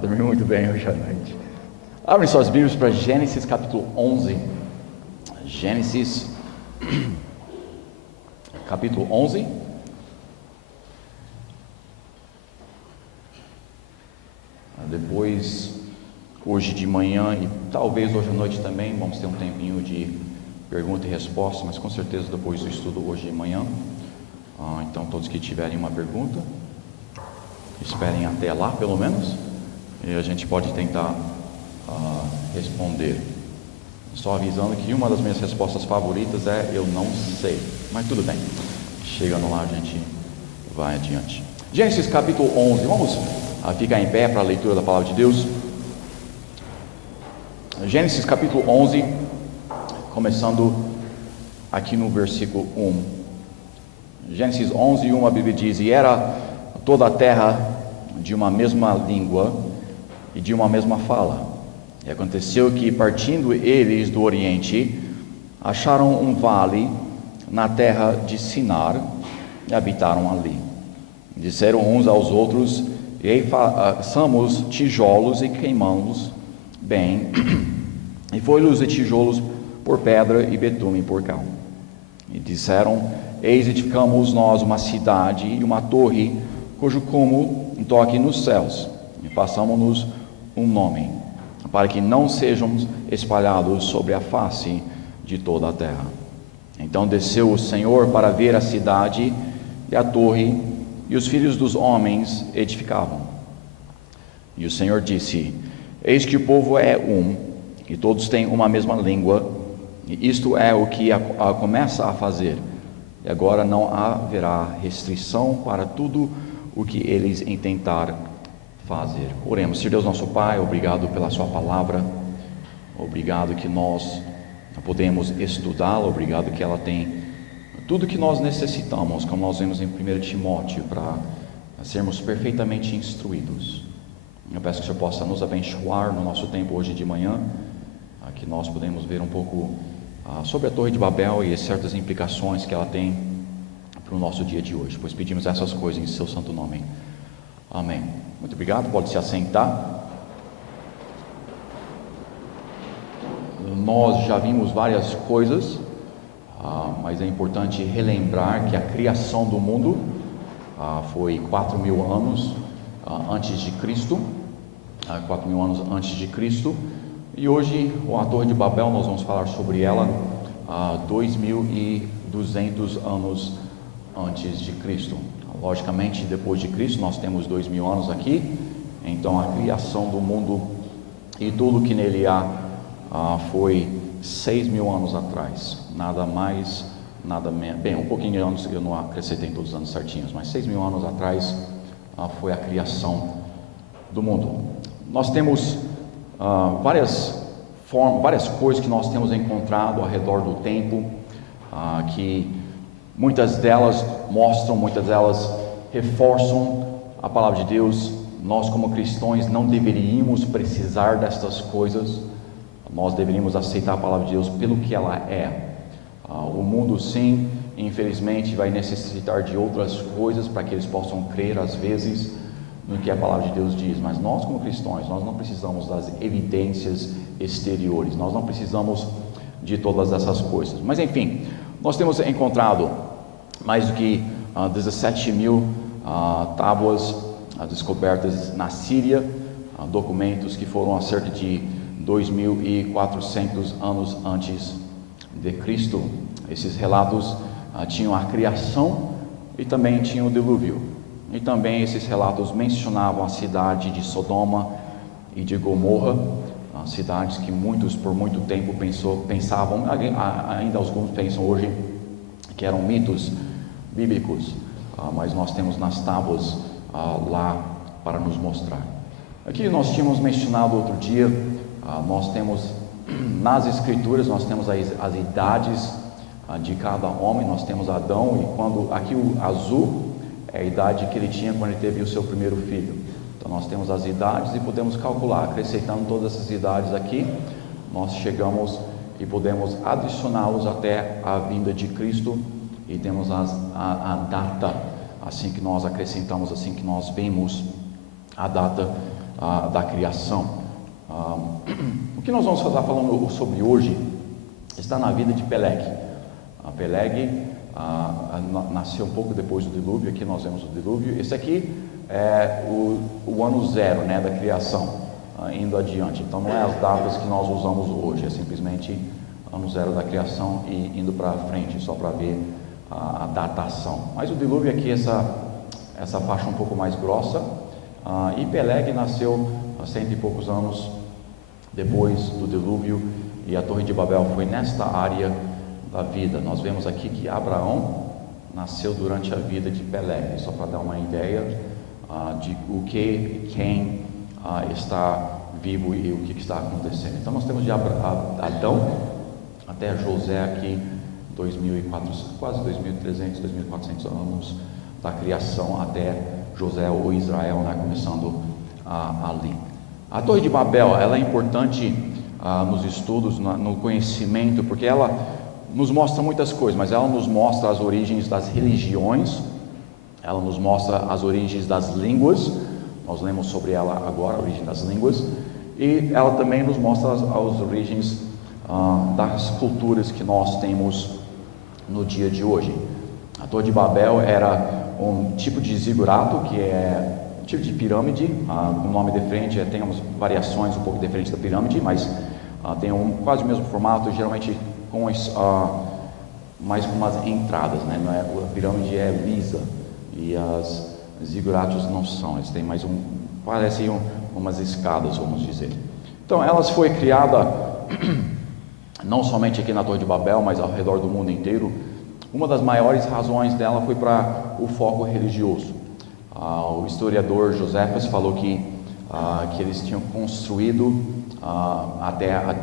Dormi muito bem hoje à noite. Abrem suas Bíblias para Gênesis capítulo 11. Gênesis capítulo 11. Depois, hoje de manhã e talvez hoje à noite também, vamos ter um tempinho de pergunta e resposta, mas com certeza depois do estudo hoje de manhã. Então todos que tiverem uma pergunta, esperem até lá pelo menos, e a gente pode tentar responder. Só avisando que uma das minhas respostas favoritas é eu não sei, mas tudo bem, chegando lá a gente vai adiante. Gênesis capítulo 11, vamos ficar em pé para a leitura da palavra de Deus. Gênesis capítulo 11, começando aqui no versículo 1. Gênesis 11, 1, a Bíblia diz: E era toda a terra de uma mesma língua e de uma mesma fala. E aconteceu que, partindo eles do Oriente, acharam um vale na terra de Sinar e habitaram ali. Disseram uns aos outros: E façamos tijolos e queimamos bem. E foi-lhes de tijolos por pedra e betume por cal. E disseram: Eis edificamos nós uma cidade e uma torre, cujo cume toque nos céus, e façamos-nos um nome, para que não sejamos espalhados sobre a face de toda a terra. Então desceu o Senhor para ver a cidade e a torre, e os filhos dos homens edificavam. E o Senhor disse: Eis que o povo é um, e todos têm uma mesma língua, e isto é o que começa a fazer. E agora não haverá restrição para tudo o que eles intentar fazer. Oremos. Senhor Deus nosso Pai, obrigado pela sua palavra, obrigado que nós podemos estudá-la, obrigado que ela tem tudo que nós necessitamos, como nós vemos em 1 Timóteo, para sermos perfeitamente instruídos. Eu peço que o Senhor possa nos abençoar no nosso tempo hoje de manhã, que nós podemos ver um pouco sobre a Torre de Babel e certas implicações que ela tem para o nosso dia de hoje, pois pedimos essas coisas em seu santo nome. Amém. Muito obrigado, pode se assentar. Nós já vimos várias coisas, mas é importante relembrar que a criação do mundo foi 4.000 anos antes de Cristo, 4.000 anos antes de Cristo, e hoje a Torre de Babel, nós vamos falar sobre ela 2.200 anos antes de Cristo. Logicamente, depois de Cristo, nós temos 2.000 anos aqui, então a criação do mundo e tudo que nele há foi 6.000 anos atrás, nada mais, nada menos, bem, um pouquinho de anos, eu não acrescentei todos os anos certinhos, mas 6.000 anos atrás foi a criação do mundo. Nós temos várias coisas que nós temos encontrado ao redor do tempo, que muitas delas mostram, muitas delas reforçam a palavra de Deus. Nós como cristãos não deveríamos precisar destas coisas, nós deveríamos aceitar a palavra de Deus pelo que ela é. O mundo sim, infelizmente, vai necessitar de outras coisas para que eles possam crer às vezes no que a palavra de Deus diz, mas nós como cristãos, nós não precisamos das evidências exteriores, nós não precisamos de todas essas coisas. Mas enfim, nós temos encontrado mais do que 17.000 tábuas descobertas na Síria, documentos que foram há cerca de 2.400 anos antes de Cristo. Esses relatos tinham a criação e também tinham o dilúvio. E também esses relatos mencionavam a cidade de Sodoma e de Gomorra, cidades que muitos por muito tempo pensavam, ainda alguns pensam hoje, que eram mitos bíblicos, mas nós temos nas tábuas lá para nos mostrar. Aqui nós tínhamos mencionado outro dia, nós temos nas escrituras, nós temos as idades de cada homem, nós temos Adão, e quando aqui o azul é a idade que ele tinha quando ele teve o seu primeiro filho. Então nós temos as idades e podemos calcular, acrescentando todas essas idades aqui, nós chegamos e podemos adicioná-los até a vinda de Cristo, e temos a data, assim que nós acrescentamos, assim que nós vemos a data da criação. O que nós vamos estar falando sobre hoje está na vida de Peleg. Peleg nasceu um pouco depois do dilúvio. Aqui nós vemos o dilúvio. Esse aqui é o ano zero, né, da criação, indo adiante. Então não é as datas que nós usamos hoje, é simplesmente ano zero da criação e indo para frente, só para ver a datação. Mas o dilúvio aqui, essa faixa um pouco mais grossa, e Peleg nasceu 100 e poucos anos depois do dilúvio, e a Torre de Babel foi nesta área da vida. Nós vemos aqui que Abraão nasceu durante a vida de Peleg, só para dar uma ideia de quem está vivo e o que está acontecendo. Então nós temos de Adão até José aqui, 2.400, quase 2.300, 2.400 anos da criação até José ou Israel, né, começando ali. A Torre de Babel, ela é importante nos estudos, no conhecimento, porque ela nos mostra muitas coisas, mas ela nos mostra as origens das religiões, ela nos mostra as origens das línguas. Nós lemos sobre ela agora, a origem das línguas, e ela também nos mostra as origens das culturas que nós temos no dia de hoje. A Torre de Babel era um tipo de zigurato, que é um tipo de pirâmide, com o nome diferente, tem umas variações um pouco diferentes da pirâmide, mas tem quase o mesmo formato, geralmente com mais com umas entradas, né? Não é, a pirâmide é lisa e as ziguratos não são, eles têm mais parecem umas escadas, vamos dizer. Então elas foi criada não somente aqui na Torre de Babel, mas ao redor do mundo inteiro. Uma das maiores razões dela foi para o foco religioso. O historiador Joséfas falou que eles tinham construído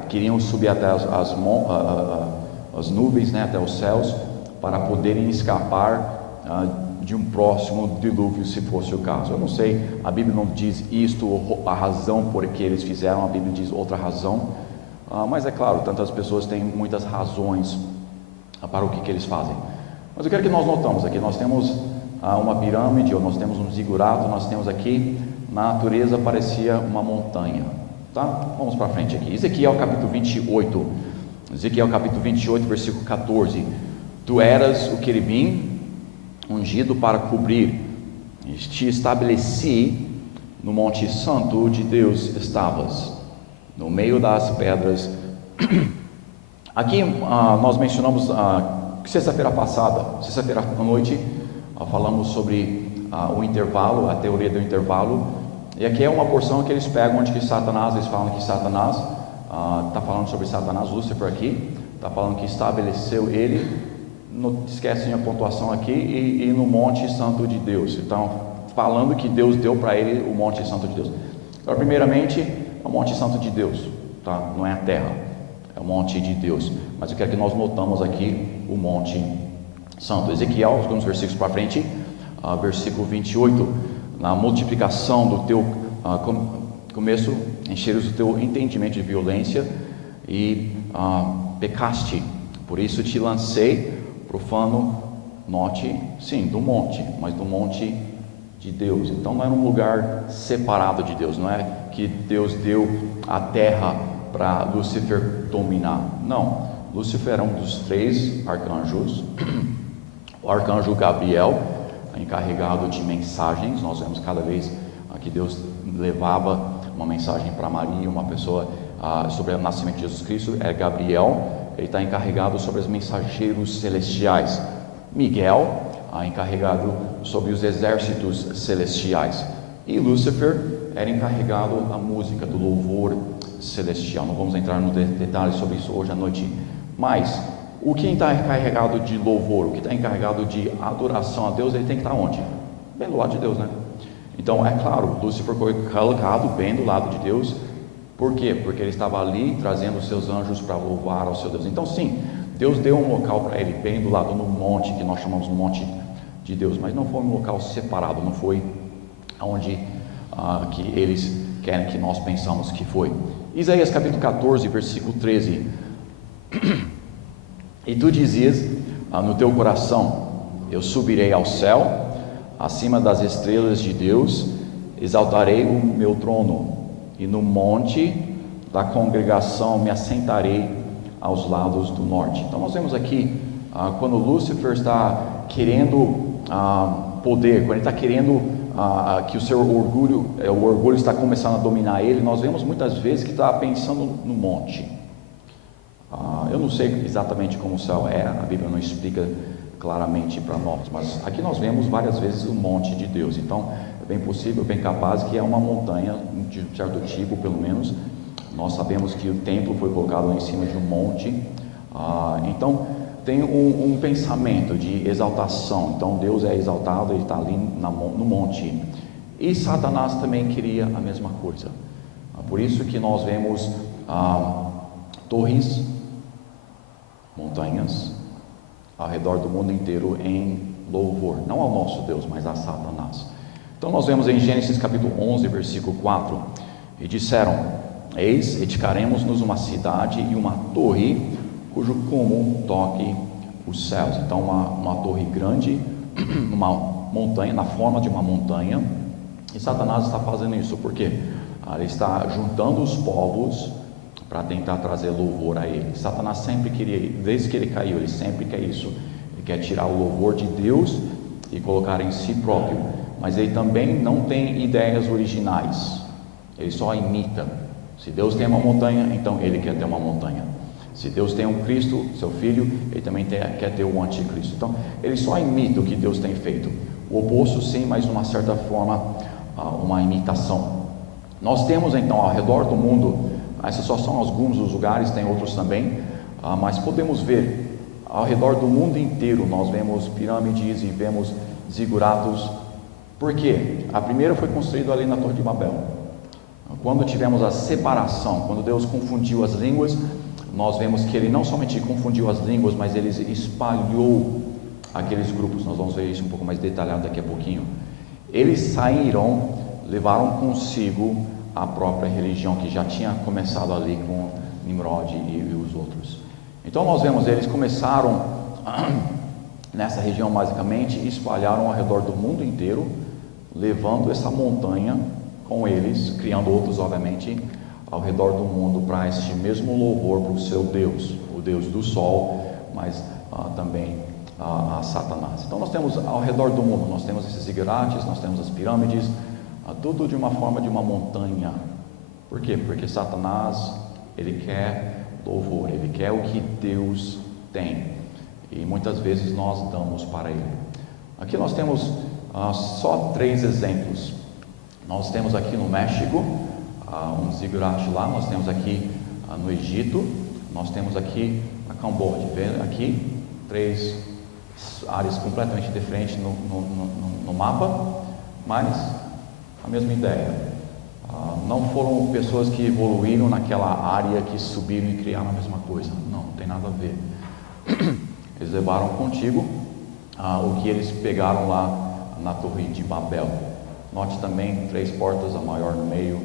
queriam subir até as nuvens, né, até os céus, para poderem escapar de um próximo dilúvio, se fosse o caso. Eu não sei, a Bíblia não diz isto, a razão por que eles fizeram, a Bíblia diz outra razão, mas é claro, tantas pessoas têm muitas razões para o que eles fazem. Mas eu quero que nós notamos aqui, nós temos uma pirâmide, ou nós temos um zigurato, nós temos aqui, na natureza parecia uma montanha, tá? Vamos para frente aqui, Ezequiel capítulo 28, versículo 14, tu eras o querubim ungido para cobrir, te estabeleci no monte santo de Deus estavas, no meio das pedras. Aqui nós mencionamos sexta-feira passada, sexta-feira à noite, falamos sobre o intervalo, a teoria do intervalo, e aqui é uma porção que eles pegam onde que Satanás, eles falam que Satanás, está falando sobre Satanás, Lúcifer aqui, está falando que estabeleceu ele, esquecem a pontuação aqui, e no monte santo de Deus. Então, falando que Deus deu para ele o monte santo de Deus. Então, primeiramente, é o monte santo de Deus, tá? Não é a terra, é o monte de Deus. Mas eu quero que nós notamos aqui o monte santo. Ezequiel, alguns versículos para frente, versículo 28, na multiplicação do teu começo, encheres o teu entendimento de violência e pecaste, por isso te lancei profano, note, sim, do monte, mas do monte de Deus. Então não era um lugar separado de Deus, não é que Deus deu a terra para Lúcifer dominar, não. Lúcifer era um dos 3 arcanjos. O arcanjo Gabriel, encarregado de mensagens. Nós vemos cada vez que Deus levava uma mensagem para Maria, uma pessoa sobre o nascimento de Jesus Cristo, é Gabriel. Ele está encarregado sobre os mensageiros celestiais. Miguel, encarregado sobre os exércitos celestiais. E Lúcifer era encarregado da música, do louvor celestial. Não vamos entrar no detalhe sobre isso hoje à noite, mas o que está encarregado de louvor, o que está encarregado de adoração a Deus, ele tem que estar onde? Bem do lado de Deus, né? Então, é claro, Lúcifer foi colocado bem do lado de Deus. Por quê? Porque ele estava ali trazendo os seus anjos para louvar ao seu Deus. Então, sim, Deus deu um local para ele bem do lado, no monte, que nós chamamos de monte de Deus, mas não foi um local separado, não foi onde que eles querem que nós pensamos que foi. Isaías capítulo 14, versículo 13. E tu dizias no teu coração: eu subirei ao céu, acima das estrelas de Deus, exaltarei o meu trono, e no monte da congregação me assentarei aos lados do norte. Então nós vemos aqui, quando Lúcifer está querendo poder, quando ele está querendo que o seu orgulho, o orgulho está começando a dominar ele, nós vemos muitas vezes que está pensando no monte. Eu não sei exatamente como o céu é, a Bíblia não explica claramente para nós, mas aqui nós vemos várias vezes o monte de Deus. Então é bem possível, bem capaz que é uma montanha de certo tipo, pelo menos. Nós sabemos que o templo foi colocado lá em cima de um monte. Então tem um pensamento de exaltação. Então Deus é exaltado, ele está ali no monte. E Satanás também queria a mesma coisa. Por isso que nós vemos torres, montanhas ao redor do mundo inteiro em louvor, não ao nosso Deus, mas a Satanás. Então nós vemos em Gênesis capítulo 11, versículo 4, e disseram: eis, edificaremos-nos uma cidade e uma torre, cujo cume toque os céus. Então uma torre grande, uma montanha, na forma de uma montanha, e Satanás está fazendo isso, por quê? Ele está juntando os povos para tentar trazer louvor a ele. Satanás sempre queria, desde que ele caiu, ele sempre quer isso. Ele quer tirar o louvor de Deus e colocar em si próprio. Mas ele também não tem ideias originais. Ele só imita. Se Deus tem uma montanha, então ele quer ter uma montanha. Se Deus tem um Cristo, seu filho, ele também quer ter o anticristo. Então, ele só imita o que Deus tem feito. O oposto sim, mas de uma certa forma, uma imitação. Nós temos então ao redor do mundo, esses só são alguns dos lugares, tem outros também, mas podemos ver ao redor do mundo inteiro. Nós vemos pirâmides e vemos ziguratos. Por quê? A primeira foi construída ali na Torre de Babel. Quando tivemos a separação, quando Deus confundiu as línguas, nós vemos que ele não somente confundiu as línguas, mas ele espalhou aqueles grupos. Nós vamos ver isso um pouco mais detalhado daqui a pouquinho. Eles saíram, levaram consigo a própria religião que já tinha começado ali com Nimrod e os outros. Então nós vemos, eles começaram nessa região basicamente, e espalharam ao redor do mundo inteiro, levando essa montanha com eles, criando outros obviamente ao redor do mundo para este mesmo louvor para o seu Deus, o Deus do sol, mas também a Satanás. Então nós temos ao redor do mundo, nós temos esses zigurates, nós temos as pirâmides, tudo de uma forma de uma montanha. Por quê? Porque Satanás, ele quer louvor, ele quer o que Deus tem, e muitas vezes nós damos para ele. Aqui nós temos só 3 exemplos. Nós temos aqui no México um zigurate lá, nós temos aqui no Egito, nós temos aqui na Camboja. Vê aqui 3 áreas completamente diferentes no mapa, mas a mesma ideia. Não foram pessoas que evoluíram naquela área que subiram e criaram a mesma coisa. Não tem nada a ver. Eles levaram contigo o que eles pegaram lá na Torre de Babel. Note também 3 portas, a maior no meio,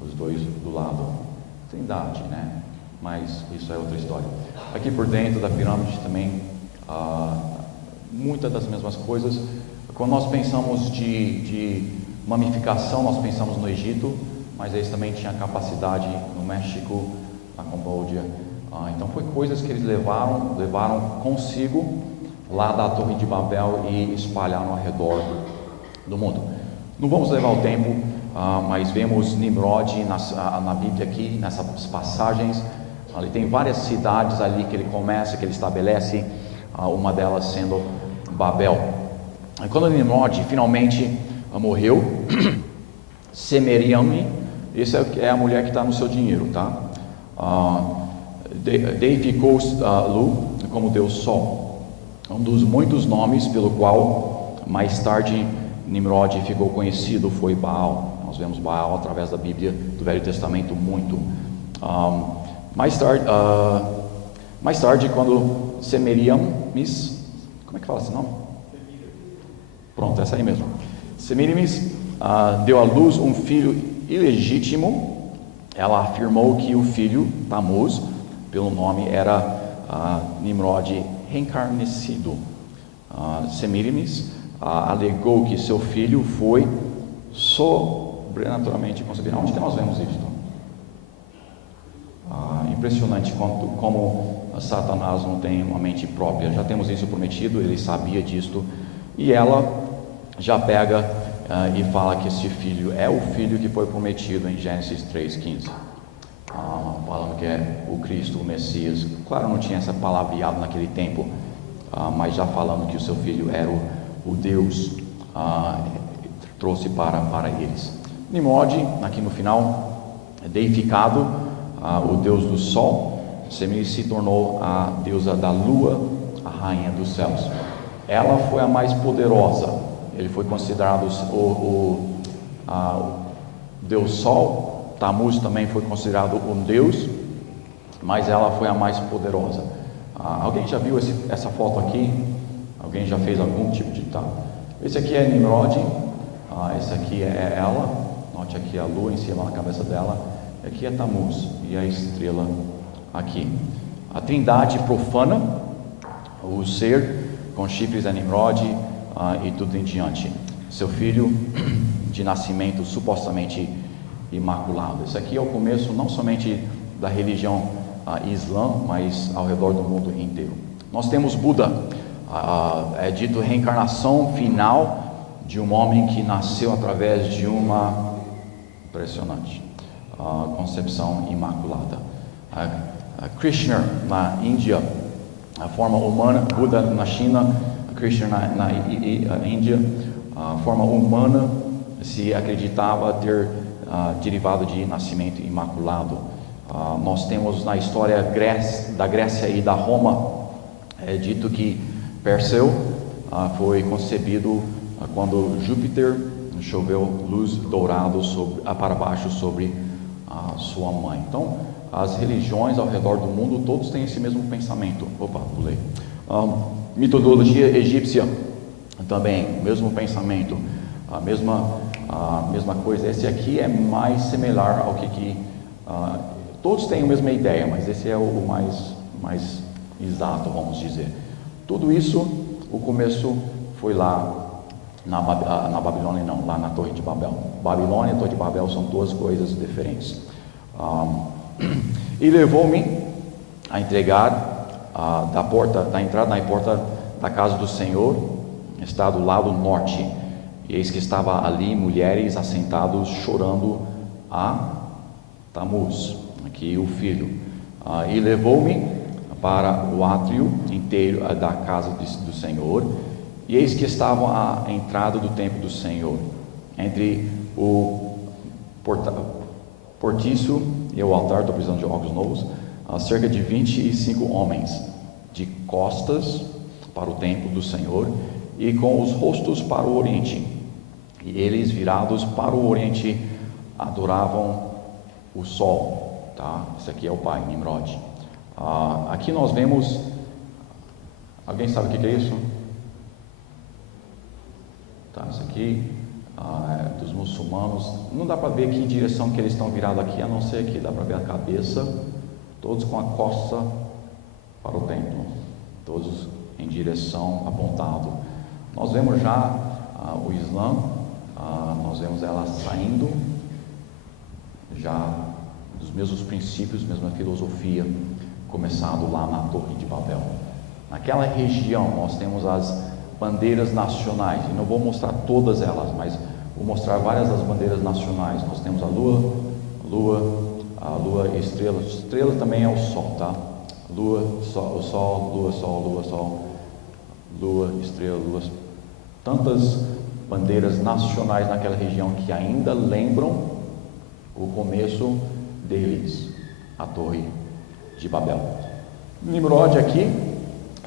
os 2 do lado. Trindade, né? Mas isso é outra história. Aqui por dentro da pirâmide também, muitas das mesmas coisas. Quando nós pensamos de mamificação, nós pensamos no Egito, mas eles também tinham capacidade no México, na Camboja. Então foi coisas que eles levaram consigo lá da Torre de Babel e espalharam ao redor do mundo. Não vamos levar o tempo, mas vemos Nimrod na Bíblia aqui, nessas passagens. Ali tem várias cidades ali que ele começa, que ele estabelece, uma delas sendo Babel. E quando Nimrod finalmente morreu, Semeriame, essa é a mulher que está no seu dinheiro, tá? Deificou Lu como Deus Sol, um dos muitos nomes pelo qual mais tarde Nimrod ficou conhecido foi Baal. Nós vemos Baal através da Bíblia do Velho Testamento muito. Mais tarde, quando Semiramis, como é que fala esse nome? Pronto, essa aí mesmo. Semiramis deu à luz um filho ilegítimo. Ela afirmou que o filho, Tamuz, pelo nome, era Nimrod reencarnecido. Semiramis alegou que seu filho foi sobrenaturalmente concebido. Onde que nós vemos isso? Impressionante como Satanás não tem uma mente própria. Já temos isso prometido, ele sabia disto, e ela já pega e fala que esse filho é o filho que foi prometido em Gênesis 3:15, falando que é o Cristo, o Messias. Claro, não tinha essa palavreada naquele tempo, mas já falando que o seu filho era o Deus, trouxe para eles. Nimrod, aqui no final, deificado, o Deus do Sol, se tornou a deusa da Lua, a rainha dos céus. Ela foi a mais poderosa. Ele foi considerado o Deus Sol. Tammuz também foi considerado um Deus, mas ela foi a mais poderosa. Alguém já viu essa foto aqui? Alguém já fez algum tipo de tal? Esse aqui é Nimrod, esse aqui é ela. Note aqui a lua em cima na cabeça dela. Aqui é Tammuz e a estrela aqui. A trindade profana, o ser com chifres é Nimrod, e tudo em diante. Seu filho de nascimento supostamente imaculado. Esse aqui é o começo não somente da religião islã, mas ao redor do mundo inteiro. Nós temos Buda, é dito reencarnação final de um homem que nasceu através de uma impressionante concepção imaculada. Krishna na Índia, a forma humana, Buda na China, Krishna na Índia, a forma humana se acreditava ter derivado de nascimento imaculado. Nós temos na história da Grécia e da Roma, é dito que Perseu foi concebido quando Júpiter choveu luz dourada para baixo sobre sua mãe. Então, as religiões ao redor do mundo, todos têm esse mesmo pensamento. Pulei. Mitologia egípcia também, mesmo pensamento, a mesma coisa. Esse aqui é mais similar ao que todos têm a mesma ideia, mas esse é o mais exato, vamos dizer. Tudo isso, o começo foi lá na Babilônia, não, lá na Torre de Babel. Babilônia e Torre de Babel são duas coisas diferentes. E levou-me a entregar da entrada na porta da casa do Senhor, está do lado norte, e eis que estava ali mulheres assentados chorando a Tammuz, aqui o filho, e levou-me para o átrio inteiro da casa do Senhor, e eis que estavam à entrada do templo do Senhor, entre o portiço e o altar. Estou precisando de óculos novos. Cerca de 25 homens, de costas para o templo do Senhor e com os rostos para o oriente, e eles virados para o oriente adoravam o sol, tá? Esse aqui é o pai, Nimrod. Aqui nós vemos, alguém sabe o que é isso? Tá, isso aqui é dos muçulmanos. Não dá para ver que direção que eles estão virados aqui, a não ser que dá para ver a cabeça, todos com a costa para o templo, todos em direção apontado. Nós vemos já o Islã, nós vemos ela saindo já dos mesmos princípios, mesma filosofia, começado lá na Torre de Babel. Naquela região nós temos as bandeiras nacionais, e não vou mostrar todas elas, mas vou mostrar várias das bandeiras nacionais. Nós temos a lua e estrela. Estrela também é o sol, tá? Lua, sol, lua, estrela, lua. Tantas bandeiras nacionais naquela região que ainda lembram o começo deles, a Torre de Babel. Nimrod aqui,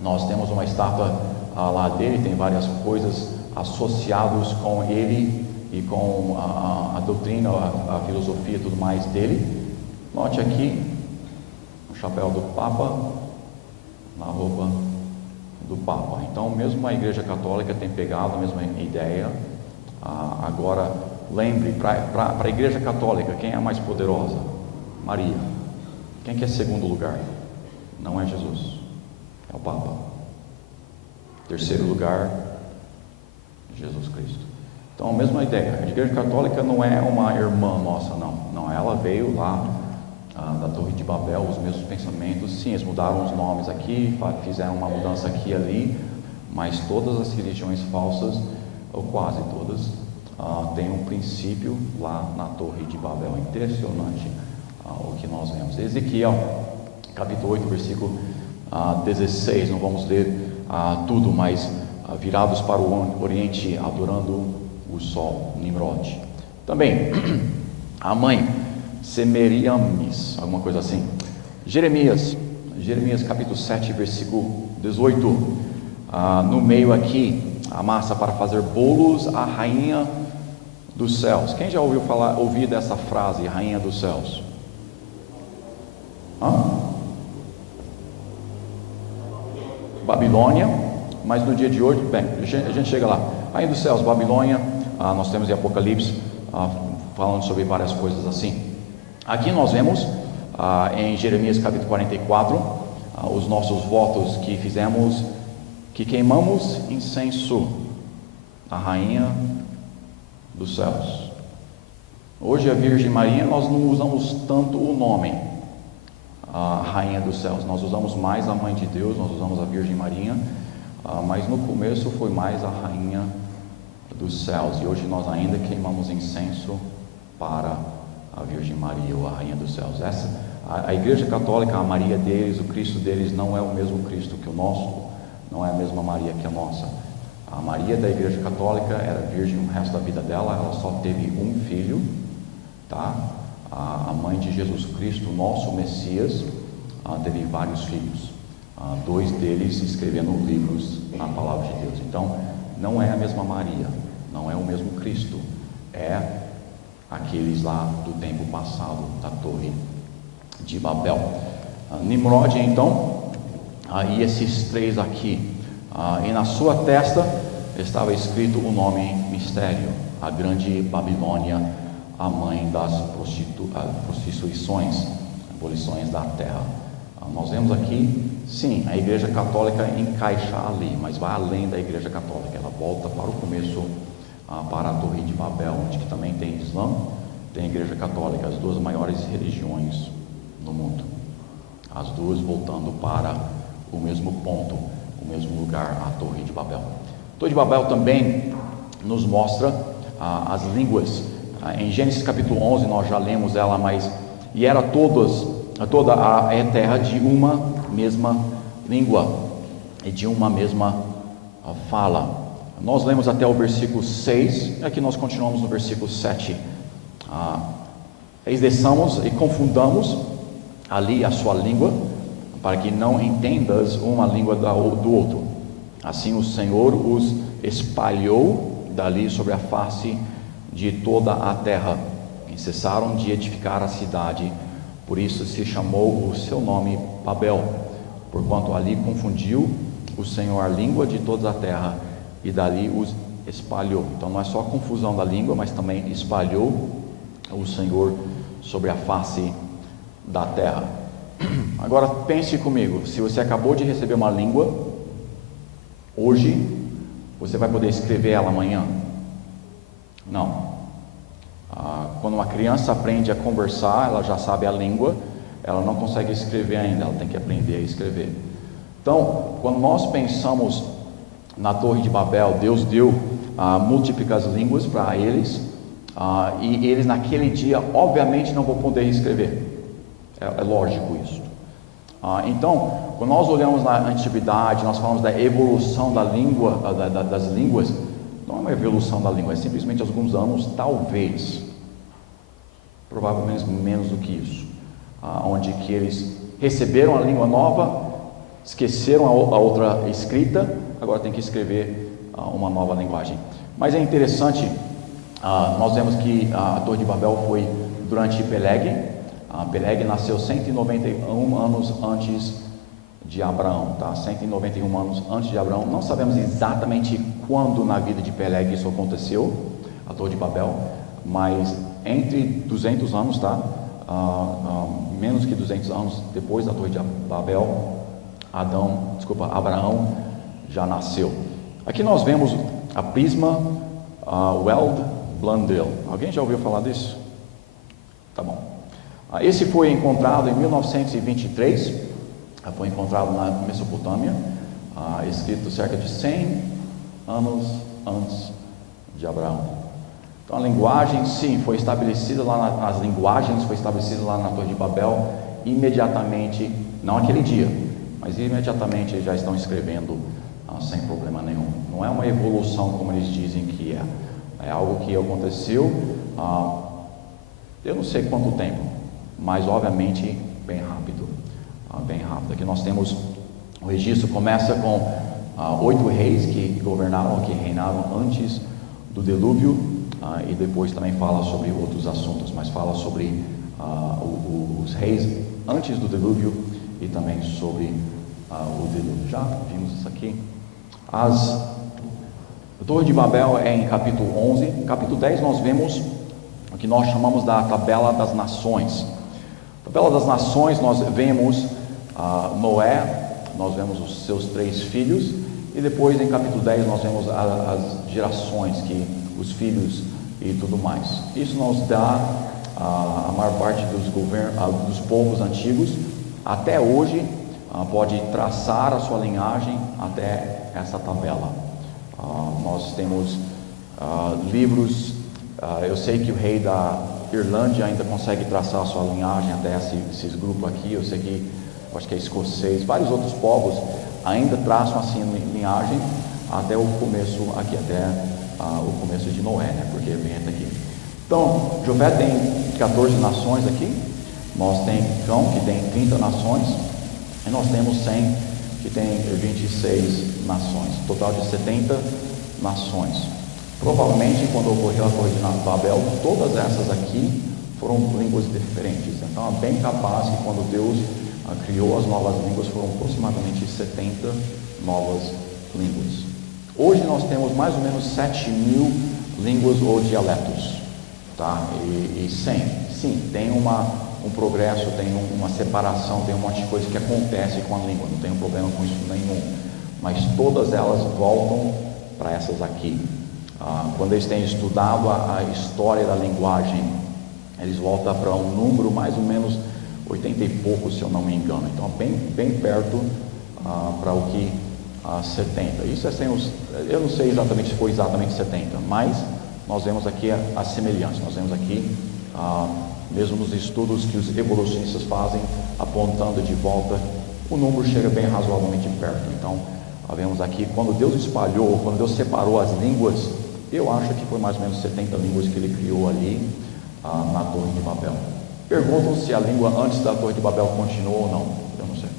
nós temos uma estátua lá dele, tem várias coisas associadas com ele e com a doutrina, a filosofia e tudo mais dele. Note aqui o chapéu do Papa, na roupa do Papa. Então, mesmo a Igreja Católica tem pegado a mesma ideia. Agora, lembre, para a Igreja Católica, quem é a mais poderosa? Maria. Quem que é segundo lugar? Não é Jesus, é o Papa. Terceiro lugar, Jesus Cristo. Então, a mesma ideia. A Igreja Católica não é uma irmã nossa, não. Não, ela veio lá da Torre de Babel, os mesmos pensamentos. Sim, eles mudaram os nomes aqui, fizeram uma mudança aqui e ali, mas todas as religiões falsas, ou quase todas, têm um princípio lá na Torre de Babel. Impressionante o que nós vemos. Ezequiel, capítulo 8, versículo 16, não vamos ler tudo, mas virados para o Oriente, adorando o sol, Nimrod. Também, a mãe, Semiramis, alguma coisa assim. Jeremias capítulo 7, versículo 18. No meio aqui, a massa para fazer bolos, a rainha dos céus. Quem já ouviu dessa frase, rainha dos céus? Babilônia, mas no dia de hoje, bem, a gente chega lá. Rainha dos céus, Babilônia, nós temos em Apocalipse falando sobre várias coisas assim. Aqui nós vemos em Jeremias capítulo 44 os nossos votos que fizemos, que queimamos incenso à rainha dos céus. Hoje a Virgem Maria, nós não usamos tanto o nome a rainha dos céus, nós usamos mais a mãe de Deus, nós usamos a Virgem Maria, mas no começo foi mais a rainha dos céus, e hoje nós ainda queimamos incenso para a Virgem Maria, ou a rainha dos céus. A Igreja Católica, a Maria deles, o Cristo deles não é o mesmo Cristo que o nosso, não é a mesma Maria que a nossa. A Maria da Igreja Católica era virgem o resto da vida dela, ela só teve um filho, tá? A mãe de Jesus Cristo, o nosso Messias, teve vários filhos, 2 deles escrevendo livros na palavra de Deus. Então, não é a mesma Maria, não é o mesmo Cristo, é aqueles lá do tempo passado, da Torre de Babel. Nimrod, então, e esses 3 aqui, e na sua testa estava escrito o nome mistério, a grande Babilônia, a mãe das prostituições, abolições da terra. Nós vemos aqui, sim, a Igreja Católica encaixa ali, mas vai além da Igreja Católica, ela volta para o começo, para a Torre de Babel, onde que também tem Islã, tem a Igreja Católica, as 2 maiores religiões no mundo, as 2 voltando para o mesmo ponto, o mesmo lugar, a Torre de Babel. A Torre de Babel também nos mostra as línguas. Em Gênesis capítulo 11 nós já lemos ela, mas e era toda a terra de uma mesma língua e de uma mesma fala. Nós lemos até o versículo 6, e aqui nós continuamos no versículo 7. Desçamos e confundamos ali a sua língua, para que não entendas uma língua do outro. Assim o Senhor os espalhou dali sobre a face de toda a terra, e cessaram de edificar a cidade. Por isso se chamou o seu nome Babel, porquanto ali confundiu o Senhor a língua de toda a terra, e dali os espalhou. Então não é só a confusão da língua, mas também espalhou o Senhor sobre a face da terra. Agora pense comigo, se você acabou de receber uma língua, hoje, você vai poder escrever ela amanhã? Não. Quando uma criança aprende a conversar, ela já sabe a língua, ela não consegue escrever ainda, ela tem que aprender a escrever. Então, quando nós pensamos na Torre de Babel, Deus deu múltiplas línguas para eles, e eles naquele dia, obviamente, não vão poder escrever. É lógico isso. Então, quando nós olhamos na antiguidade, nós falamos da evolução da língua, das línguas. Não é uma evolução da língua, é simplesmente alguns anos, talvez, provavelmente menos do que isso, onde que eles receberam a língua nova, esqueceram a outra escrita, agora tem que escrever uma nova linguagem. Mas é interessante, nós vemos que a Torre de Babel foi durante Peleg. Peleg nasceu 191 anos antes de Abraão, tá? 191 anos antes de Abraão. Não sabemos exatamente quando na vida de Peleg isso aconteceu, a Torre de Babel, mas entre 200 anos, tá? Menos que 200 anos depois da Torre de Babel, Abraão já nasceu. Aqui nós vemos a prisma Weld Blundell. Alguém já ouviu falar disso? Tá bom. Esse foi encontrado em 1923, foi encontrado na Mesopotâmia, escrito cerca de 100 anos antes de Abraão. Então a linguagem, sim, foi estabelecida lá, as linguagens foi estabelecida lá na Torre de Babel, imediatamente, não aquele dia, mas imediatamente eles já estão escrevendo sem problema nenhum. Não é uma evolução como eles dizem que é algo que aconteceu, eu não sei quanto tempo, mas obviamente bem rápido, bem rápido. Aqui nós temos, o registro começa com 8 reis que governaram, que reinaram antes do dilúvio, e depois também fala sobre outros assuntos, mas fala sobre os reis antes do dilúvio e também sobre o dilúvio. Já vimos isso aqui. A Torre de Babel é em capítulo 11. Capítulo 10 nós vemos o que nós chamamos da tabela das nações. Tabela das nações, nós vemos Noé, nós vemos os seus 3 filhos, e depois em capítulo 10 nós vemos as gerações, os filhos e tudo mais. Isso nos dá a maior parte dos povos antigos, até hoje, pode traçar a sua linhagem até essa tabela. Nós temos livros, eu sei que o rei da Irlândia ainda consegue traçar a sua linhagem até esses grupos aqui, eu sei que, acho que é escocês, vários outros povos ainda traçam assim linhagem até o começo aqui, até o começo de Noé, né? Porque vem até aqui. Então, Jové tem 14 nações aqui, nós temos Cão, que tem 30 nações, e nós temos Sem, que tem 26 nações, total de 70 nações. Provavelmente, quando ocorreu a Torre de Babel, todas essas aqui foram línguas diferentes. Então, é bem capaz que quando Deus criou as novas línguas, foram aproximadamente 70 novas línguas. Hoje nós temos mais ou menos 7.000 línguas ou dialetos, tá? E sim, tem um progresso, tem uma separação, tem um monte de coisa que acontece com a língua, não tem um problema com isso nenhum, mas todas elas voltam para essas aqui. Quando eles têm estudado a história da linguagem, eles voltam para um número mais ou menos 80 e pouco, se eu não me engano. Então, bem perto para o que 70. Isso é sem eu não sei exatamente se foi exatamente 70, mas nós vemos aqui a semelhança. Nós vemos aqui, mesmo nos estudos que os evolucionistas fazem, apontando de volta, o número chega bem razoavelmente perto. Então, vemos aqui, quando Deus espalhou, quando Deus separou as línguas, eu acho que foi mais ou menos 70 línguas que Ele criou ali na Torre de Babel. Perguntam se a língua antes da Torre de Babel continuou ou não. Eu não sei.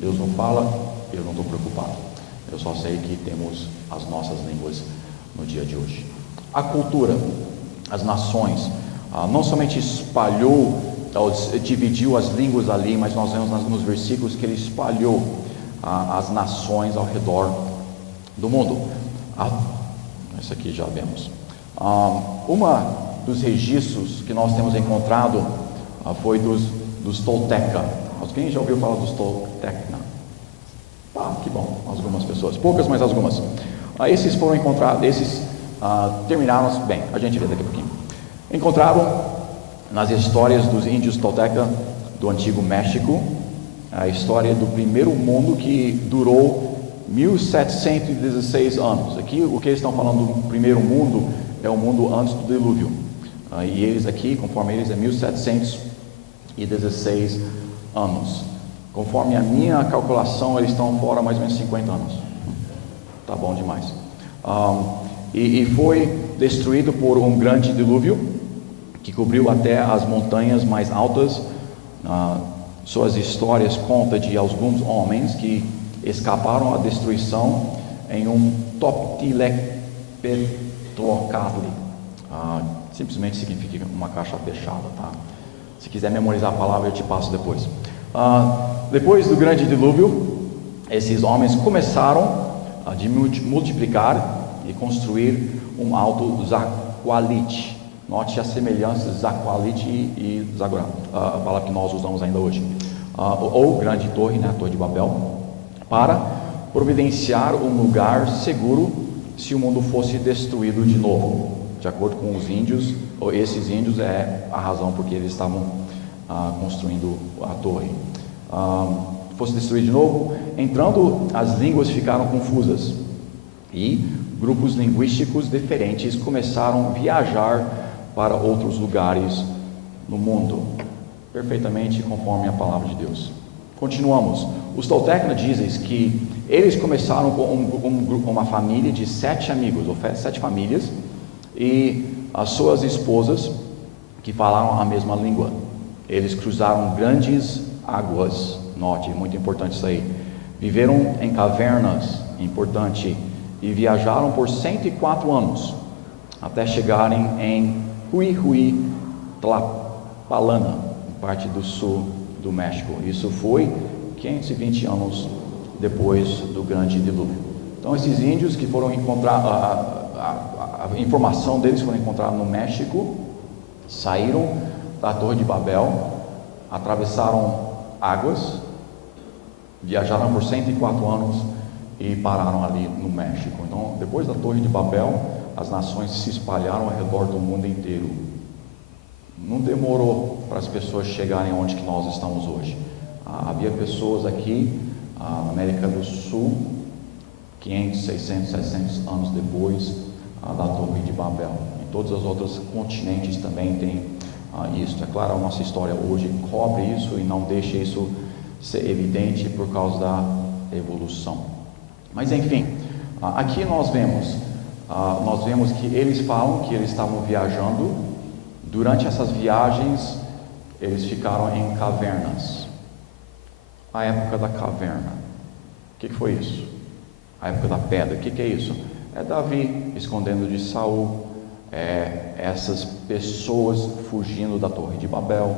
Deus não fala, eu não estou preocupado. Eu só sei que temos as nossas línguas no dia de hoje. A cultura, as nações, não somente espalhou, dividiu as línguas ali, mas nós vemos nos versículos que Ele espalhou as nações ao redor do mundo. Isso aqui já vemos. Uma dos registros que nós temos encontrado foi dos Tolteca. Alguém já ouviu falar dos Tolteca? Que bom, algumas pessoas, poucas, mas algumas. Esses foram encontrados, terminaram bem, a gente vê daqui a pouquinho. Encontraram nas histórias dos índios Tolteca do Antigo México a história do primeiro mundo que durou 1716 anos. Aqui o que eles estão falando do primeiro mundo é o mundo antes do dilúvio. E eles aqui, conforme eles, é 1716 anos. Conforme a minha calculação, eles estão fora mais ou menos 50 anos. Tá bom demais. E foi destruído por um grande dilúvio que cobriu até as montanhas mais altas. Suas histórias contam de alguns homens que escaparam à destruição em um Toptilepetocatli. Simplesmente significa uma caixa fechada, tá? Se quiser memorizar a palavra, eu te passo depois. Depois do grande dilúvio, esses homens começaram a multiplicar e construir um alto Zaqualite. Note a semelhança de Zaqualite e Zagorá, a palavra que nós usamos ainda hoje. Ou grande torre, né, a Torre de Babel, para providenciar um lugar seguro, se o mundo fosse destruído de novo. De acordo com os índios, ou esses índios é a razão porque eles estavam construindo a torre. Fosse destruído de novo, entrando, as línguas ficaram confusas e grupos linguísticos diferentes começaram a viajar para outros lugares no mundo, perfeitamente conforme a palavra de Deus. Continuamos. Os Toltec dizem que eles começaram com uma família de 7 amigos, ou 7 famílias, e as suas esposas que falaram a mesma língua. Eles cruzaram grandes águas, note, muito importante isso aí. Viveram em cavernas, importante, e viajaram por 104 anos, até chegarem em Huihui Tlapalana, parte do sul do México. Isso foi 520 anos depois do grande dilúvio. Então esses índios que foram encontrar, a informação deles foram encontrados no México, saíram da Torre de Babel, atravessaram águas, viajaram por 104 anos e pararam ali no México. Então, depois da Torre de Babel, as nações se espalharam ao redor do mundo inteiro. Não demorou para as pessoas chegarem onde que nós estamos hoje. Havia pessoas aqui na América do Sul, 500, 600, 700 anos depois da Torre de Babel. Em todos os outros continentes também tem isso. É claro, a nossa história hoje cobre isso e não deixa isso ser evidente por causa da evolução. Mas enfim, aqui nós vemos que eles falam que eles estavam viajando. Durante essas viagens, eles ficaram em cavernas. A época da caverna. O que foi isso? A época da pedra. O que é isso? É Davi escondendo de Saul, essas pessoas fugindo da Torre de Babel,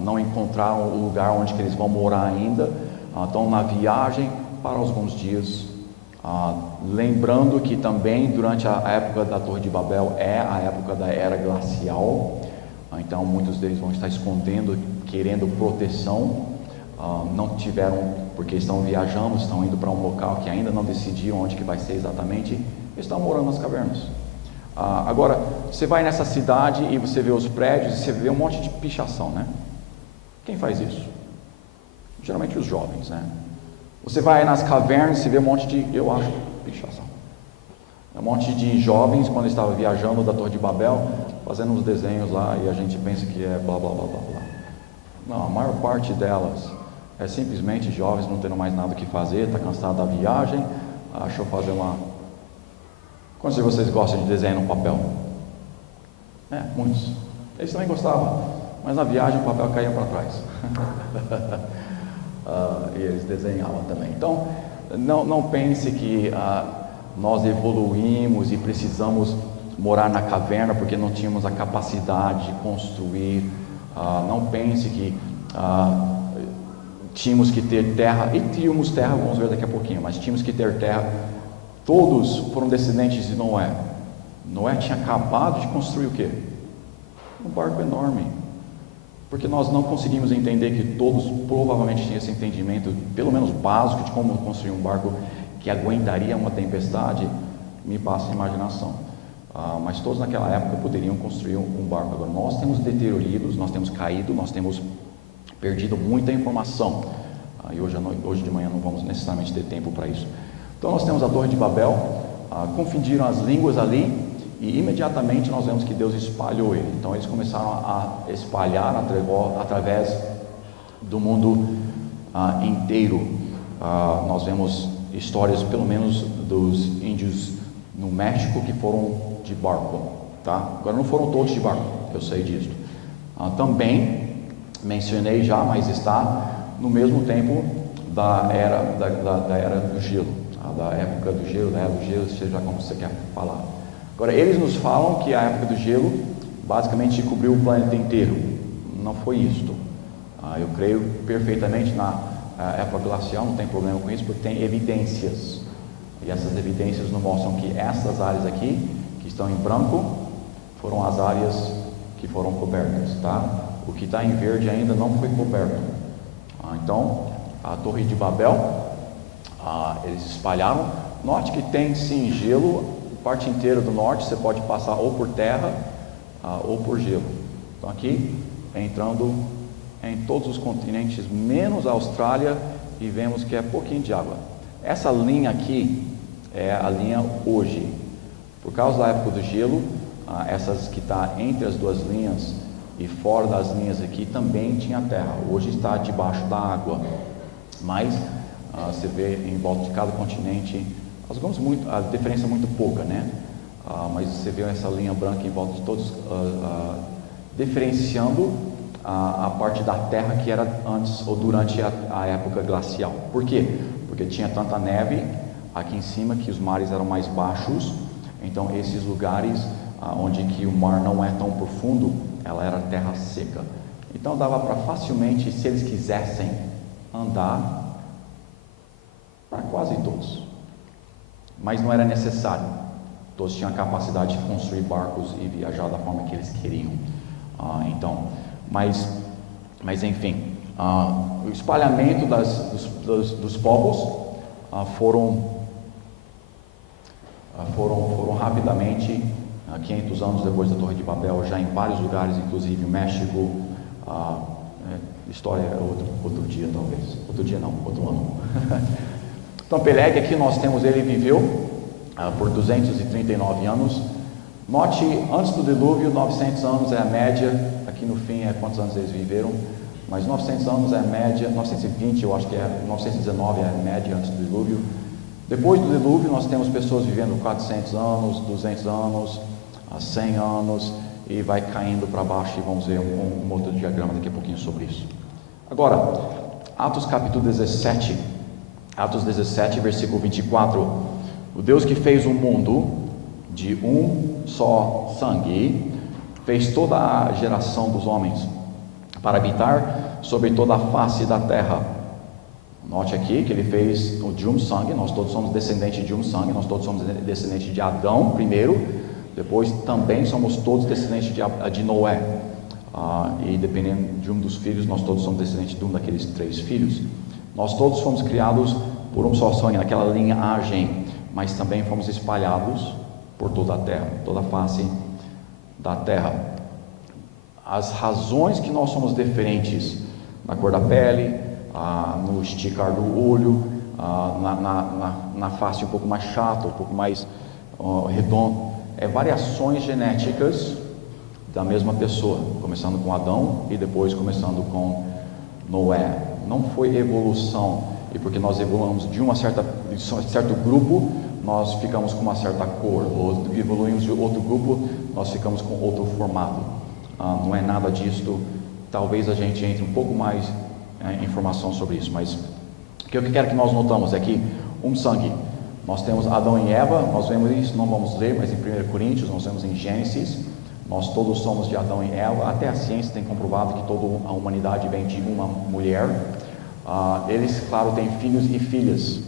não encontraram o lugar onde que eles vão morar ainda, estão na viagem para alguns dias, lembrando que também durante a época da Torre de Babel é a época da era glacial, então muitos deles vão estar escondendo, querendo proteção, não tiveram, porque estão viajando, estão indo para um local que ainda não decidiram onde que vai ser exatamente, estão morando nas cavernas. Agora, você vai nessa cidade e você vê os prédios e você vê um monte de pichação, né? Quem faz isso? Geralmente os jovens, né? Você vai nas cavernas e você vê um monte de, eu acho, pichação. Um monte de jovens, quando estavam viajando da Torre de Babel, fazendo uns desenhos lá e a gente pensa que é blá blá blá blá blá. Não, a maior parte delas é simplesmente jovens não tendo mais nada o que fazer, está cansado da viagem, achou fazer uma... Quantos de vocês gostam de desenho no papel? Muitos. Eles também gostavam, mas na viagem o papel caía para trás. E eles desenhavam também. Então, não pense que nós evoluímos e precisamos morar na caverna porque não tínhamos a capacidade de construir. Não pense que tínhamos que ter terra, e tínhamos terra, vamos ver daqui a pouquinho, mas tínhamos que ter terra. Todos foram descendentes de Noé. Noé tinha acabado de construir o quê? Um barco enorme. Porque nós não conseguimos entender que todos provavelmente tinham esse entendimento, pelo menos básico, de como construir um barco que aguentaria uma tempestade, me passa a imaginação. Mas todos naquela época poderiam construir um barco. Agora, nós temos deterioridos, nós temos caído, nós temos perdido muita informação. E hoje de manhã não vamos necessariamente ter tempo para isso. Então nós temos a Torre de Babel, confundiram as línguas ali e imediatamente nós vemos que Deus espalhou ele. Então eles começaram a espalhar através do mundo inteiro. Nós vemos histórias pelo menos dos índios no México que foram de barco, tá? Agora não foram todos de barco, eu sei disso. Também mencionei já, mas está no mesmo tempo da era do gelo. Da época do gelo, da era do gelo, seja como você quer falar. Agora, eles nos falam que a época do gelo basicamente cobriu o planeta inteiro. Não foi isto. Eu creio perfeitamente na época glacial, não tem problema com isso, porque tem evidências. E essas evidências nos mostram que essas áreas aqui, que estão em branco, foram as áreas que foram cobertas, tá? O que está em verde ainda não foi coberto. Então, a Torre de Babel, eles espalharam Note que tem sim gelo, parte inteira do norte você pode passar ou por terra ou por gelo. Então aqui entrando em todos os continentes, menos a Austrália, e vemos que é pouquinho de água. Essa linha aqui é a linha hoje. Por causa da época do gelo, essas que está entre as duas linhas e fora das linhas aqui também tinha terra. Hoje está debaixo da água, mas você vê em volta de cada continente, a diferença é muito pouca, né? Mas você vê essa linha branca em volta de todos, diferenciando a parte da terra que era antes ou durante a época glacial. Por quê? Porque tinha tanta neve aqui em cima que os mares eram mais baixos. Então esses lugares onde que o mar não é tão profundo, ela era terra seca. Então dava para facilmente, se eles quisessem, andar para quase todos. Mas não era necessário. Todos tinham a capacidade de construir barcos e viajar da forma que eles queriam. Mas enfim, o espalhamento dos povos foram rapidamente, 500 anos depois da Torre de Babel, já em vários lugares, inclusive México. História é outro dia, talvez. Outro dia não, outro ano. Então Peleg, aqui nós temos, ele viveu por 239 anos. Note, antes do dilúvio, 900 anos é a média. Aqui no fim é quantos anos eles viveram, mas 900 anos é a média. 920, eu acho que é 919 é a média antes do dilúvio. Depois do dilúvio nós temos pessoas vivendo 400 anos, 200 anos, 100 anos, e vai caindo para baixo, e vamos ver um outro diagrama daqui a pouquinho sobre isso. Agora, Atos capítulo 17, versículo 24. O Deus que fez o mundo de um só sangue, fez toda a geração dos homens para habitar sobre toda a face da terra. Note aqui que ele fez de um sangue. Nós todos somos descendentes de um sangue. Nós todos somos descendentes de Adão primeiro, depois também somos todos descendentes de Noé, e dependendo de um dos filhos, nós todos somos descendentes de um daqueles 3 filhos. Nós todos fomos criados por um só sangue, naquela linhagem, mas também fomos espalhados por toda a terra, toda a face da terra. As razões que nós somos diferentes na cor da pele, no esticar do olho, na face um pouco mais chata, um pouco mais redondo, variações genéticas da mesma pessoa, começando com Adão e depois começando com Noé. Não foi evolução, e porque nós evoluímos de certo grupo, nós ficamos com uma certa cor, ou evoluímos de outro grupo, nós ficamos com outro formato. Não é nada disso. Talvez a gente entre um pouco mais em informação sobre isso, mas o que eu quero que nós notamos é que um sangue. Nós temos Adão e Eva, nós vemos isso, não vamos ler, mas em 1 Coríntios, nós vemos em Gênesis, nós todos somos de Adão e Eva. Até a ciência tem comprovado que toda a humanidade vem de uma mulher. Eles, claro, têm filhos e filhas.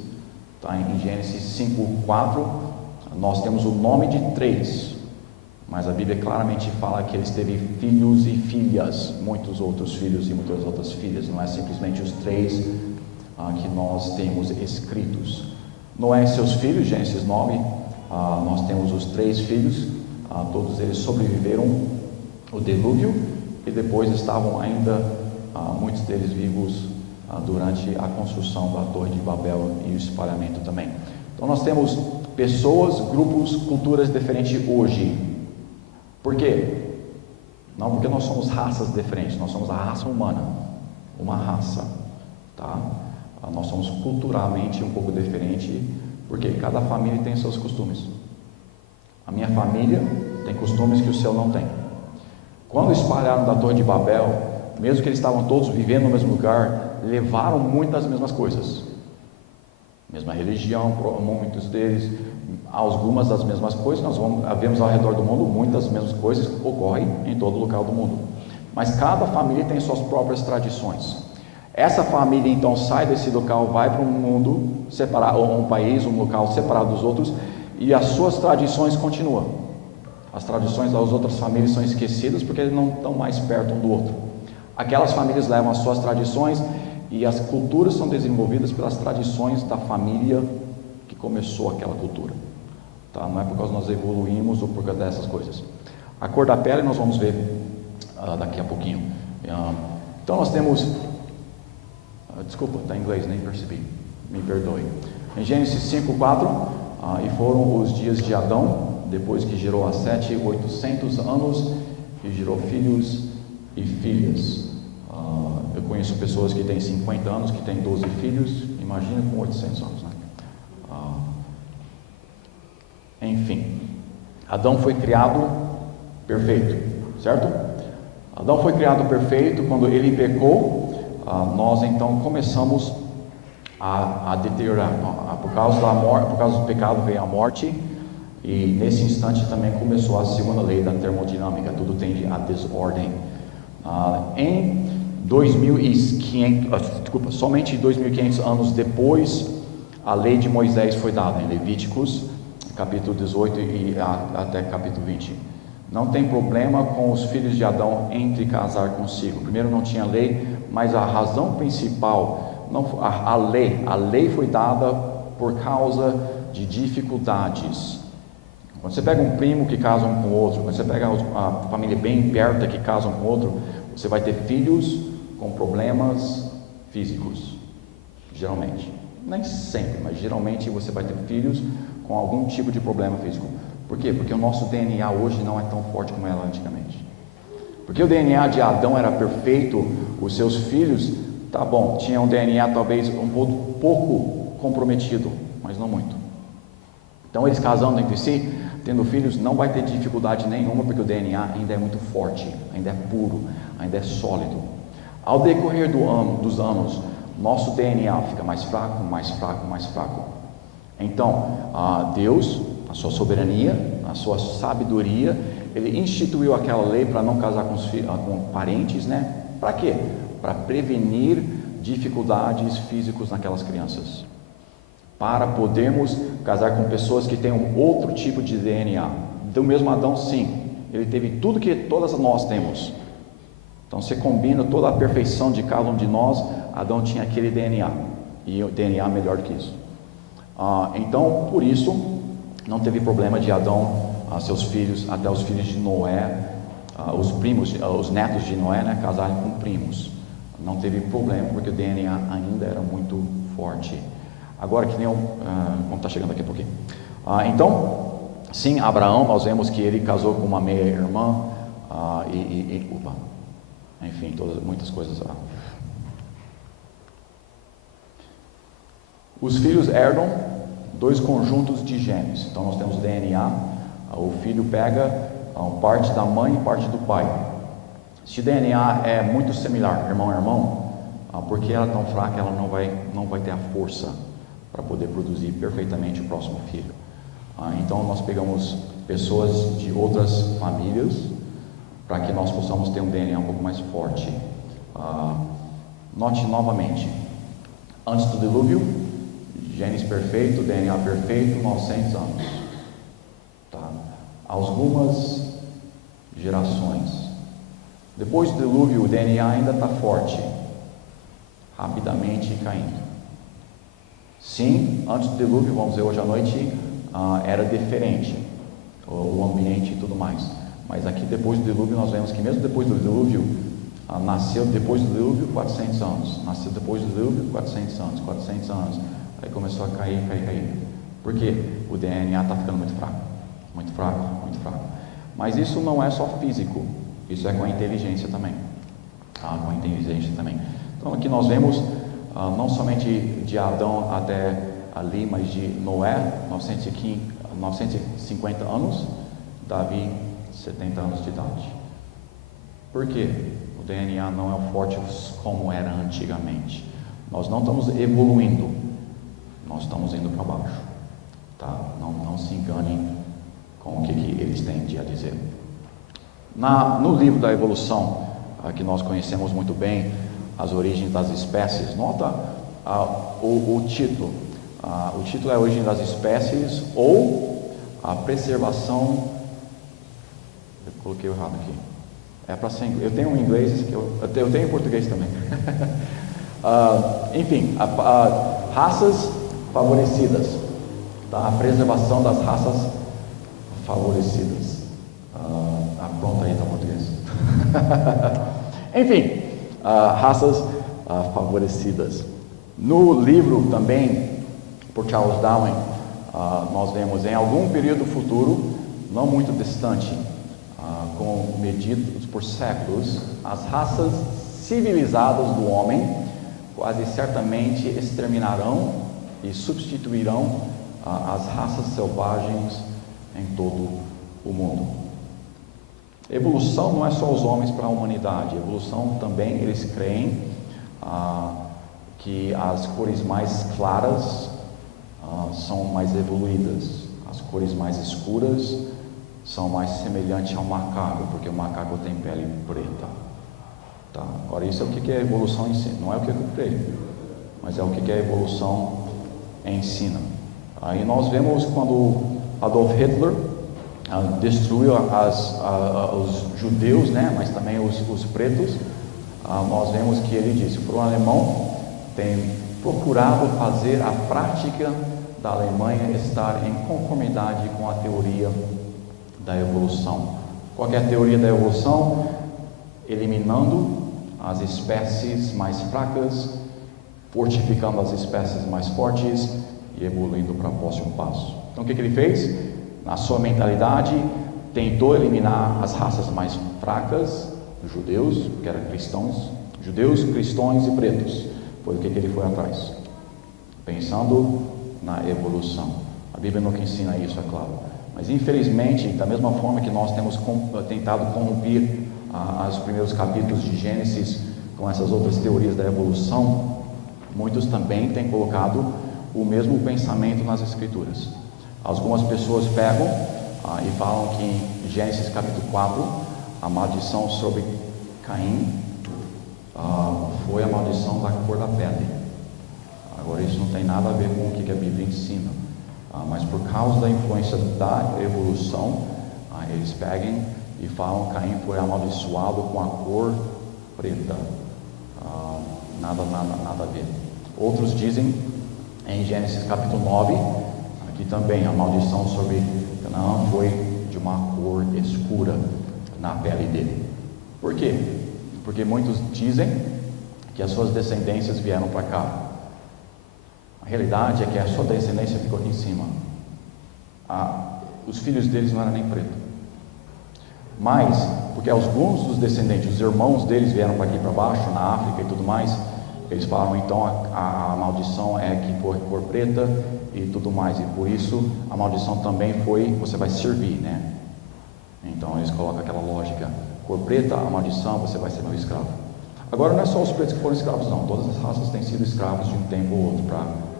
Em Gênesis 5:4, nós temos o nome de 3, mas a Bíblia claramente fala que eles teve filhos e filhas, muitos outros filhos e muitas outras filhas. Não é simplesmente os 3 que nós temos escritos. Noé e seus filhos, Gênesis 9, nós temos os 3 filhos, todos eles sobreviveram o dilúvio, e depois estavam ainda, muitos deles vivos, durante a construção da Torre de Babel e o espalhamento também. Então nós temos pessoas, grupos, culturas diferentes hoje. Por quê? Não porque nós somos raças diferentes, nós somos a raça humana, uma raça, tá? Nós somos culturalmente um pouco diferente, porque cada família tem seus costumes. A minha família tem costumes que o seu não tem. Quando espalharam da Torre de Babel, mesmo que eles estavam todos vivendo no mesmo lugar, levaram muitas mesmas coisas, mesma religião, muitos deles, algumas das mesmas coisas. Nós vemos ao redor do mundo, muitas das mesmas coisas ocorrem em todo local do mundo, mas cada família tem suas próprias tradições. Essa família então sai desse local, vai para um mundo separado, ou um país, um local separado dos outros, e as suas tradições continuam. As tradições das outras famílias são esquecidas porque eles não estão mais perto um do outro. Aquelas famílias levam as suas tradições, e as culturas são desenvolvidas pelas tradições da família que começou aquela cultura. Tá? Não é por causa que nós evoluímos ou por causa dessas coisas. A cor da pele nós vamos ver daqui a pouquinho. Então nós temos... desculpa, está em inglês, nem percebi. Me perdoe. Em Gênesis 5:4, e foram os dias de Adão, depois que gerou a Sete 800 anos, e gerou filhos e filhas. Eu conheço pessoas que têm 50 anos, que têm 12 filhos, imagina com 800 anos, né? Enfim, Adão foi criado perfeito, certo? Adão foi criado perfeito. Quando ele pecou, nós então começamos a deteriorar. Por causa da morte, por causa do pecado veio a morte, e nesse instante também começou a segunda lei da termodinâmica, tudo tende à desordem. Em 2500, somente 2500 anos depois, a lei de Moisés foi dada em Levíticos, capítulo 18 e até capítulo 20. Não tem problema com os filhos de Adão entre casar consigo. Primeiro, não tinha lei, mas a razão principal, a lei foi dada por causa de dificuldades. Quando você pega um primo que casa um com o outro, quando você pega a família bem perto que casa um com o outro, você vai ter filhos com problemas físicos, geralmente. Nem sempre, mas geralmente você vai ter filhos com algum tipo de problema físico. Por quê? Porque o nosso DNA hoje não é tão forte como era antigamente. Porque o DNA de Adão era perfeito, os seus filhos, tá bom, tinham um DNA talvez um pouco comprometido, mas não muito. Então eles casando entre si, tendo filhos, não vai ter dificuldade nenhuma, porque o DNA ainda é muito forte, ainda é puro, ainda é sólido. Ao decorrer dos anos, nosso DNA fica mais fraco, mais fraco, mais fraco. Então, Deus, a sua soberania, a sua sabedoria, Ele instituiu aquela lei para não casar com parentes, né? Para quê? Para prevenir dificuldades físicas naquelas crianças. Para podermos casar com pessoas que tenham outro tipo de DNA. Do mesmo Adão, sim, ele teve tudo que todas nós temos. Então, você combina toda a perfeição de cada um de nós. Adão tinha aquele DNA, e o DNA melhor do que isso. Então, por isso, não teve problema de Adão, seus filhos, até os filhos de Noé, os netos de Noé, né, casarem com primos. Não teve problema, porque o DNA ainda era muito forte. Agora, que nem vamos estar chegando aqui um pouquinho. Então, sim, Abraão, nós vemos que ele casou com uma meia-irmã, enfim, muitas coisas lá. Os filhos herdam 2 conjuntos de genes. Então, nós temos DNA, o filho pega parte da mãe e parte do pai. Se o DNA é muito similar, irmão a irmão, porque ela é tão fraca, ela não vai ter a força para poder produzir perfeitamente o próximo filho. Então nós pegamos pessoas de outras famílias para que nós possamos ter um DNA um pouco mais forte. Note novamente, antes do dilúvio, genes perfeito, DNA perfeito, 900 anos. Tá? Algumas gerações. Depois do dilúvio, o DNA ainda está forte, rapidamente caindo. Sim, antes do dilúvio, vamos ver hoje à noite, era diferente o ambiente e tudo mais. Mas aqui depois do dilúvio nós vemos que mesmo depois do dilúvio, nasceu depois do dilúvio 400 anos, nasceu depois do dilúvio 400 anos, 400 anos, aí começou a cair. Por quê? O DNA está ficando muito fraco, muito fraco, muito fraco. Mas isso não é só físico, isso é com a inteligência também, com a inteligência também. Então aqui nós vemos não somente de Adão até ali, mas de Noé, 950 anos, Davi, 70 anos de idade. Por quê? O DNA não é forte como era antigamente. Nós não estamos evoluindo, nós estamos indo para baixo. Tá? Não se enganem com o que eles têm a dizer. No livro da evolução, que nós conhecemos muito bem, as origens das espécies, nota o título. O título é a origem das espécies ou a preservação. Eu coloquei errado aqui. É para ser. Eu tenho em inglês, eu tenho em português também. Enfim, raças favorecidas. da preservação das raças favorecidas. Pronto, aí está português. Enfim, raças favorecidas. No livro também, por Charles Darwin, nós vemos em algum período futuro, não muito distante, com medidos por séculos, as raças civilizadas do homem quase certamente exterminarão e substituirão as raças selvagens em todo o mundo. Evolução não é só os homens para a humanidade. Evolução também, eles creem que as cores mais claras são mais evoluídas, as cores mais escuras são mais semelhantes ao macaco, porque o macaco tem pele preta. Tá? Agora, isso é o que a evolução ensina, não é o que eu creio, mas é o que a evolução ensina. Aí nós vemos quando Adolf Hitler destruiu os judeus, né, mas também os pretos, nós vemos que ele disse: para o alemão tem procurado fazer a prática da Alemanha estar em conformidade com a teoria da evolução. Qual é a teoria da evolução? Eliminando as espécies mais fracas, fortificando as espécies mais fortes e evoluindo para o próximo passo. Então o que ele fez? Na sua mentalidade, tentou eliminar as raças mais fracas, os judeus, que eram cristãos, judeus, cristãos e pretos. Foi o que ele foi atrás, pensando na evolução. A Bíblia nunca ensina isso, é claro. Mas infelizmente, da mesma forma que nós temos tentado corromper os primeiros capítulos de Gênesis com essas outras teorias da evolução, muitos também têm colocado o mesmo pensamento nas Escrituras. Algumas pessoas pegam e falam que em Gênesis capítulo 4, a maldição sobre Caim foi a maldição da cor da pele. Agora, isso não tem nada a ver com o que a Bíblia ensina, mas por causa da influência da evolução, eles pegam e falam que Caim foi amaldiçoado com a cor preta. Nada a ver. Outros dizem em Gênesis capítulo 9, aqui também a maldição sobre Canaã foi de uma cor escura na pele dele. Por quê? Porque muitos dizem que as suas descendências vieram para cá. A realidade é que a sua descendência ficou aqui em cima. Os filhos deles não eram nem pretos. Mas, porque alguns dos descendentes, os irmãos deles vieram para aqui para baixo, na África e tudo mais, eles falam então a maldição é que foi cor preta e tudo mais, e por isso a maldição também foi, você vai servir, né? Então eles colocam aquela lógica, cor preta, a maldição, você vai ser meu escravo. Agora não é só os pretos que foram escravos, não, todas as raças têm sido escravos de um tempo ou outro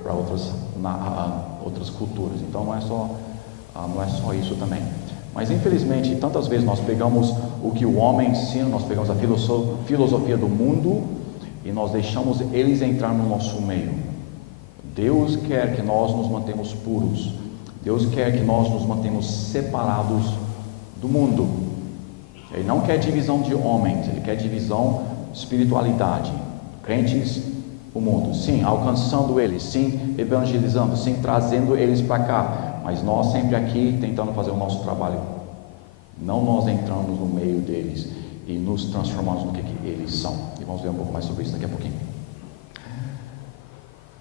para outras culturas, então não é só isso também. Mas infelizmente, tantas vezes nós pegamos o que o homem ensina, nós pegamos a filosofia do mundo e nós deixamos eles entrar no nosso meio. Deus quer que nós nos mantemos puros. Deus quer que nós nos mantemos separados do mundo. Ele não quer divisão de homens, Ele quer divisão de espiritualidade. Crentes, o mundo, sim, alcançando eles, sim, evangelizando, sim, trazendo eles para cá. Mas nós sempre aqui tentando fazer o nosso trabalho. Não nós entramos no meio deles e nos transformamos no que eles são. E vamos ver um pouco mais sobre isso daqui a pouquinho.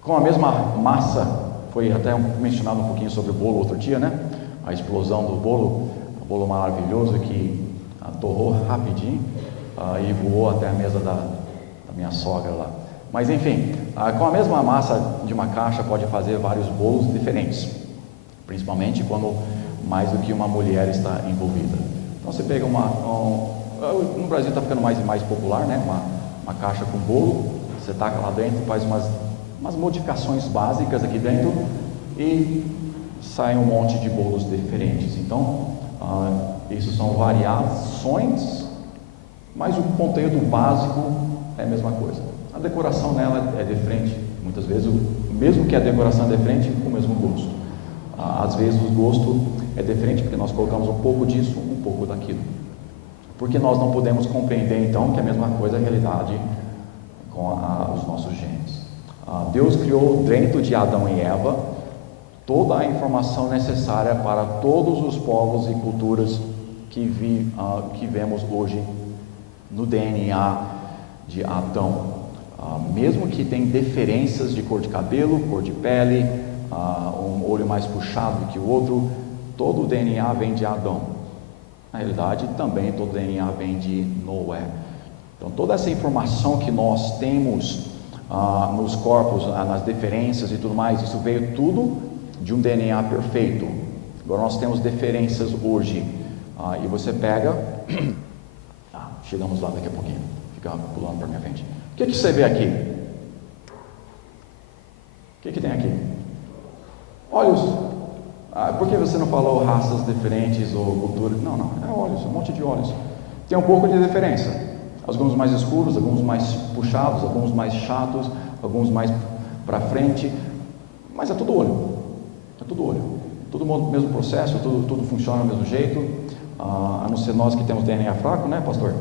Com a mesma massa, foi até mencionado um pouquinho sobre o bolo outro dia, né? A explosão do bolo, um bolo maravilhoso que torrou rapidinho e voou até a mesa da minha sogra lá. Mas enfim, com a mesma massa de uma caixa pode fazer vários bolos diferentes, principalmente quando mais do que uma mulher está envolvida. Então você pega no Brasil está ficando mais e mais popular, né? Uma caixa com bolo, você taca lá dentro, faz umas modificações básicas aqui dentro e sai um monte de bolos diferentes. Então, isso são variações, mas o conteúdo básico é a mesma coisa. A decoração nela é diferente, muitas vezes, mesmo que a decoração é diferente, com o mesmo gosto. Às vezes o gosto é diferente porque nós colocamos um pouco disso, um pouco daquilo. Porque nós não podemos compreender então que a mesma coisa é a realidade com os nossos genes. Deus criou dentro de Adão e Eva toda a informação necessária para todos os povos e culturas que vemos hoje no DNA de Adão. Mesmo que tem diferenças de cor de cabelo, cor de pele, um olho mais puxado que o outro, todo o DNA vem de Adão. Na realidade, também todo o DNA vem de Noé. Então, toda essa informação que nós temos nos corpos, nas diferenças e tudo mais, isso veio tudo de um DNA perfeito. Agora nós temos diferenças hoje, e você pega, chegamos lá daqui a pouquinho, fica pulando para minha frente. O que você vê aqui? O que tem aqui? Olhos. Por que você não falou raças diferentes ou culturas? Não, é olhos, um monte de olhos. Tem um pouco de diferença. Alguns mais escuros, alguns mais puxados, alguns mais chatos, alguns mais para frente, mas é tudo olho. É tudo olho. Todo mundo, mesmo processo, tudo funciona do mesmo jeito, a não ser nós que temos DNA fraco, né, pastor?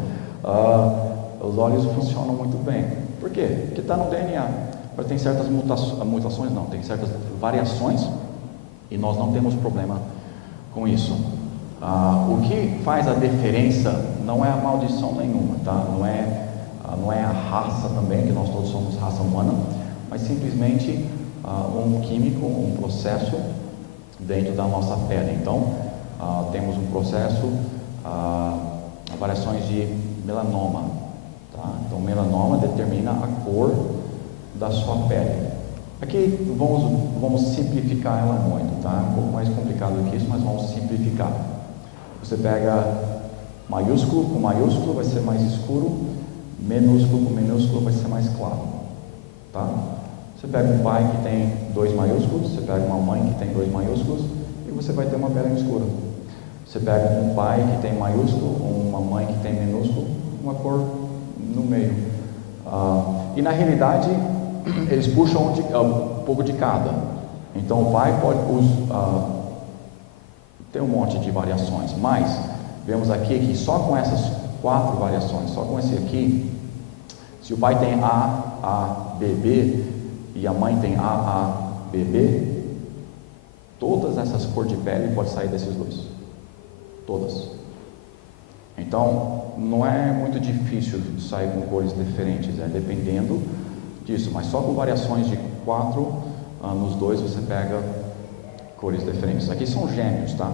Os olhos funcionam muito bem. Por quê? Porque está no DNA. Mas tem certas mutações, não, tem certas variações e nós não temos problema com isso. O que faz a diferença não é a maldição nenhuma, tá? Não é a raça também, que nós todos somos raça humana, mas simplesmente um químico, um processo dentro da nossa pele. Então, temos um processo, variações de melanoma, tá? Então, melanoma determina a cor da sua pele. Aqui vamos simplificar ela muito, tá? Um pouco mais complicado que isso, mas vamos simplificar. Você pega maiúsculo com maiúsculo vai ser mais escuro, minúsculo com minúsculo vai ser mais claro, tá? Você pega um pai que tem 2 maiúsculos, você pega uma mãe que tem 2 maiúsculos e você vai ter uma pele escura. Você pega um pai que tem maiúsculo, uma mãe que tem minúsculo, uma cor no meio. E na realidade eles puxam um pouco de cada. Então o pai pode ter um monte de variações, mas vemos aqui que só com essas 4 variações, só com esse aqui, se o pai tem AABB e a mãe tem AABB, todas essas cores de pele podem sair desses dois, todas. Então não é muito difícil sair com cores diferentes, dependendo disso, mas só com variações de 4 nos dois você pega cores diferentes. Aqui são gêmeos, tá?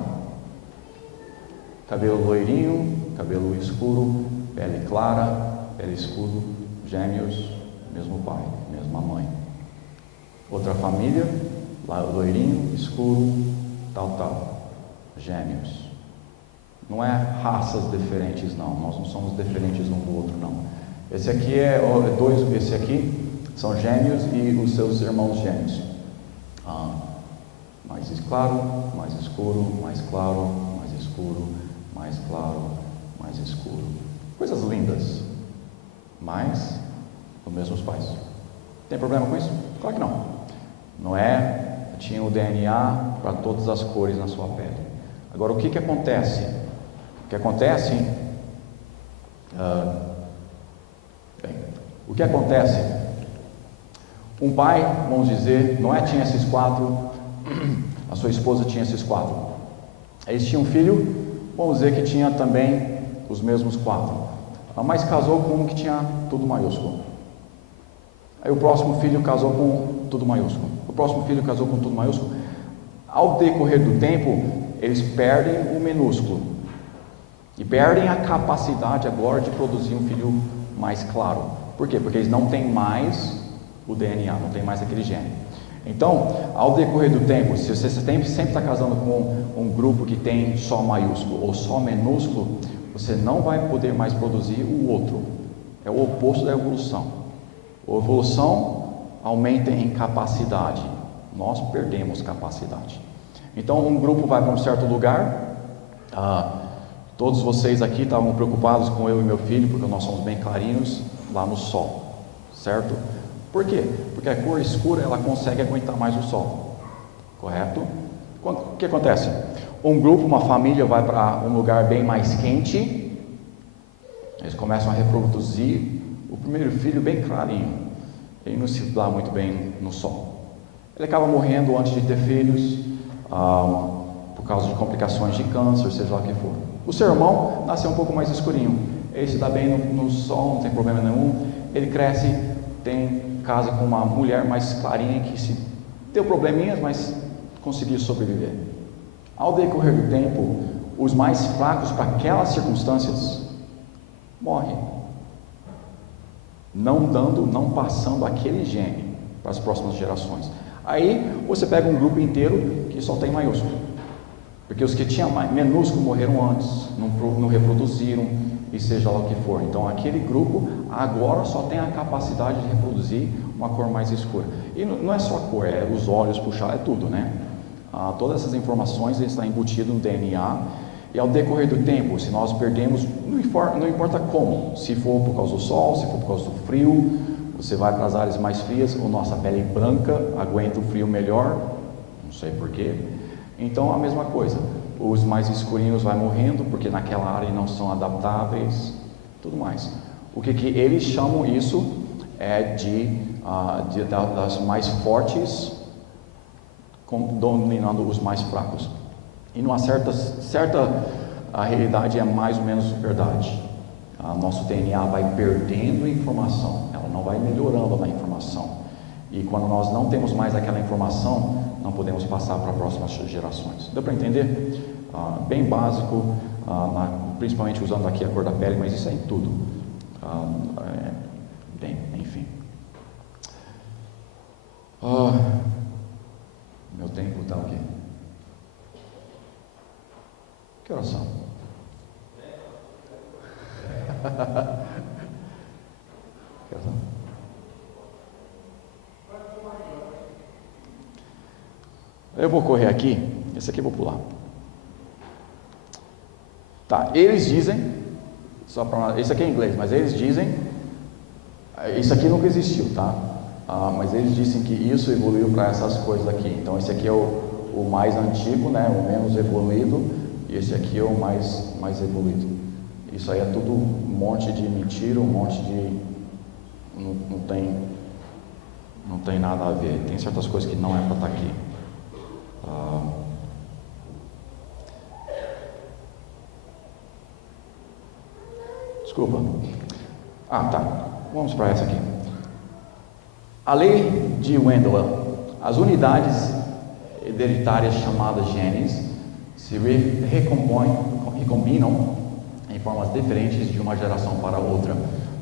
Cabelo loirinho, cabelo escuro, pele clara, pele escuro, gêmeos, mesmo pai, mesma mãe. Outra família, loirinho, escuro, tal, gêmeos. Não é raças diferentes, não. Nós não somos diferentes um do outro, não. Esse aqui esse aqui são gêmeos e os seus irmãos gêmeos. Mais claro, mais escuro, mais claro, mais escuro, mais claro, mais escuro. Coisas lindas, mas os mesmos pais. Tem problema com isso? Claro que não. Noé tinha o DNA para todas as cores na sua pele. Agora, o que acontece? O que acontece? O que acontece? Um pai, vamos dizer, Noé tinha esses 4. A sua esposa tinha esses 4. Eles tinham um filho, vamos dizer que tinha também os mesmos 4. Mas casou com um que tinha tudo maiúsculo. Aí o próximo filho casou com tudo maiúsculo. O próximo filho casou com tudo maiúsculo. Ao decorrer do tempo, eles perdem o minúsculo. E perdem a capacidade agora de produzir um filho mais claro. Por quê? Porque eles não têm mais o DNA, não tem mais aquele gene. Então, ao decorrer do tempo, se você sempre está casando com um grupo que tem só maiúsculo ou só minúsculo, você não vai poder mais produzir o outro. É o oposto da evolução. A evolução aumenta em capacidade. Nós perdemos capacidade. Então, um grupo vai para um certo lugar. Todos vocês aqui estavam preocupados com eu e meu filho, porque nós somos bem clarinhos lá no sol, certo? Por quê? Porque a cor escura ela consegue aguentar mais o sol, correto? O que acontece? Um grupo, uma família vai para um lugar bem mais quente, eles começam a reproduzir o primeiro filho bem clarinho, ele não se dá muito bem no sol. ele acaba morrendo antes de ter filhos, por causa de complicações de câncer, seja lá o que for. O seu irmão nasceu um pouco mais escurinho, ele se dá bem no sol, não tem problema nenhum, ele cresce, casa com uma mulher mais clarinha que se deu probleminhas, mas conseguiu sobreviver. Ao decorrer do tempo, os mais fracos para aquelas circunstâncias morrem, não passando aquele gene para as próximas gerações. Aí você pega um grupo inteiro que só tem maiúsculo, porque os que tinham minúsculo morreram antes, não reproduziram, e seja lá o que for. Então aquele grupo agora só tem a capacidade de reproduzir uma cor mais escura. E não é só a cor, é os olhos, puxar, é tudo, né? Todas essas informações estão embutidas no DNA, e ao decorrer do tempo, se nós perdemos, não importa como, se for por causa do sol, se for por causa do frio, você vai para as áreas mais frias, ou nossa pele branca aguenta o frio melhor, não sei porquê. Então a mesma coisa, os mais escurinhos vai morrendo, porque naquela área não são adaptáveis, tudo mais. O que eles chamam isso é das mais fortes dominando os mais fracos. E numa certa a realidade é mais ou menos verdade. Nosso DNA vai perdendo informação, ela não vai melhorando na informação. E quando nós não temos mais aquela informação, não podemos passar para as próximas gerações. Deu para entender? Bem básico, principalmente usando aqui a cor da pele, mas isso é em tudo. Bem, enfim. Meu tempo está o quê? Que oração? Que oração? Eu vou correr aqui, esse aqui eu vou pular. Tá, eles dizem, esse aqui é em inglês, mas eles dizem, isso aqui nunca existiu, tá? Mas eles dizem que isso evoluiu para essas coisas aqui. Então esse aqui é o mais antigo, né? O menos evoluído, e esse aqui é o mais evoluído. Isso aí é tudo um monte de mentira, um monte de não tem nada a ver. Tem certas coisas que não é para estar aqui. Desculpa. Tá. Vamos para essa aqui. A lei de Wendell. As unidades hereditárias chamadas genes se recombinam em formas diferentes de uma geração para outra.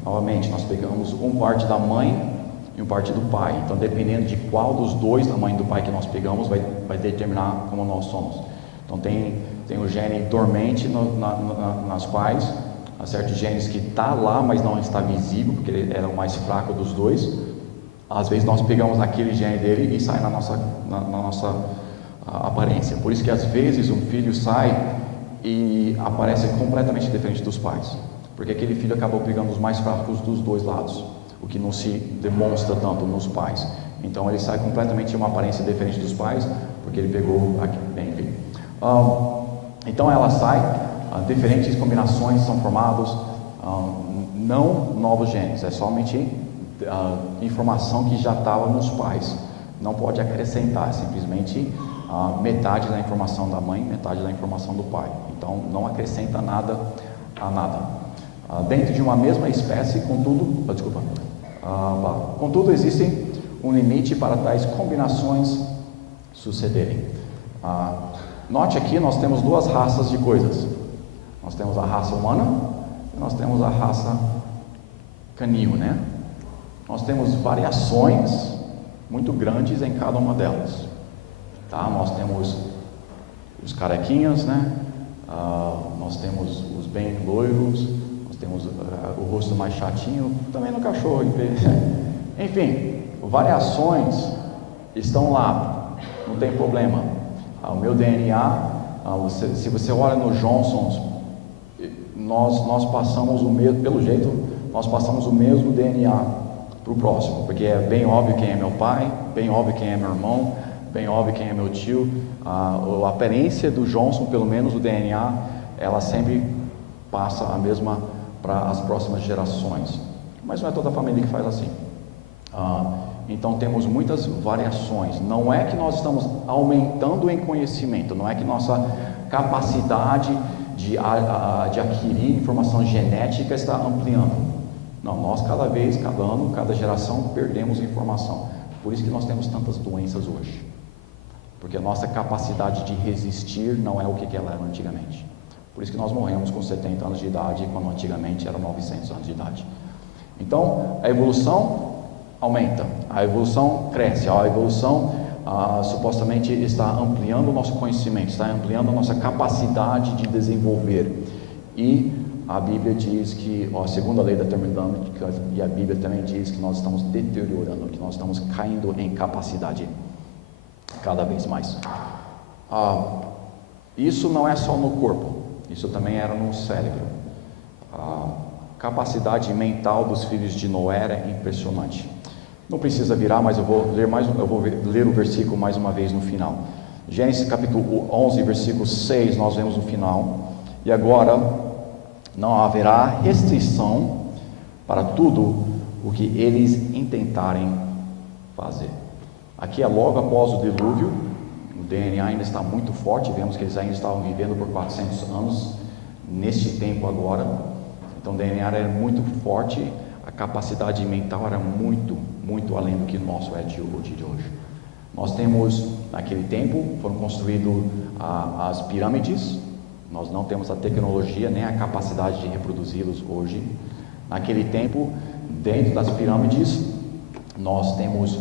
Novamente, nós pegamos parte da mãe e parte do pai. Então, dependendo de qual dos dois, da mãe e do pai que nós pegamos, vai determinar como nós somos. Então, tem o gene dormente nas pais, há certos genes que está lá, mas não está visível, porque ele era o mais fraco dos dois. Às vezes, nós pegamos aquele gene dele e sai na nossa aparência. Por isso que, às vezes, um filho sai e aparece completamente diferente dos pais, porque aquele filho acabou pegando os mais fracos dos dois lados, o que não se demonstra tanto nos pais. Então ele sai completamente uma aparência diferente dos pais, porque ele pegou aqui, bem ali. Então ela sai, diferentes combinações são formadas, não novos genes, é somente informação que já estava nos pais, não pode acrescentar, é simplesmente metade da informação da mãe, metade da informação do pai. Então não acrescenta nada a nada. Dentro de uma mesma espécie, contudo existe um limite para tais combinações sucederem. Note aqui, nós temos duas raças de coisas. Nós temos a raça humana e nós temos a raça canil, né? Nós temos variações muito grandes em cada uma delas. Tá? Nós temos os carequinhas, né? Nós temos os bem loiros, nós temos o rosto mais chatinho, também no cachorro. Enfim, variações estão lá, não tem problema. O meu DNA, se você olha no Johnson's, nós passamos o mesmo, pelo jeito, nós passamos o mesmo DNA para o próximo, porque é bem óbvio quem é meu pai, bem óbvio quem é meu irmão, bem óbvio quem é meu tio. A aparência do Johnson, pelo menos o DNA, ela sempre passa a mesma para as próximas gerações, mas não é toda a família que faz assim. Então temos muitas variações. Não é que nós estamos aumentando em conhecimento, não é que nossa capacidade de adquirir informação genética está ampliando. Não, nós cada vez, cada ano, cada geração perdemos informação. Por isso que nós temos tantas doenças hoje. Porque a nossa capacidade de resistir não é o que ela era antigamente. Por isso que nós morremos com 70 anos de idade, quando antigamente eram 900 anos de idade. Então, a evolução aumenta, a evolução cresce, a evolução supostamente está ampliando o nosso conhecimento, está ampliando a nossa capacidade de desenvolver. E a Bíblia diz que, a segunda lei da termodinâmica, e a Bíblia também diz que nós estamos deteriorando, que nós estamos caindo em capacidade cada vez mais. Isso não é só no corpo, isso também era no cérebro. A capacidade mental dos filhos de Noé era impressionante. Não precisa virar, mas eu vou ler o versículo mais uma vez no final. Gênesis capítulo 11, versículo 6, nós vemos no final. E agora não haverá restrição para tudo o que eles intentarem fazer. Aqui é logo após o dilúvio. O DNA ainda está muito forte. Vemos que eles ainda estavam vivendo por 400 anos neste tempo agora. Então o DNA era muito forte. A capacidade mental era muito, muito além do que o nosso é de hoje. Nós temos, naquele tempo, foram construídas as pirâmides. Nós não temos a tecnologia nem a capacidade de reproduzi-los hoje. Naquele tempo, dentro das pirâmides, nós temos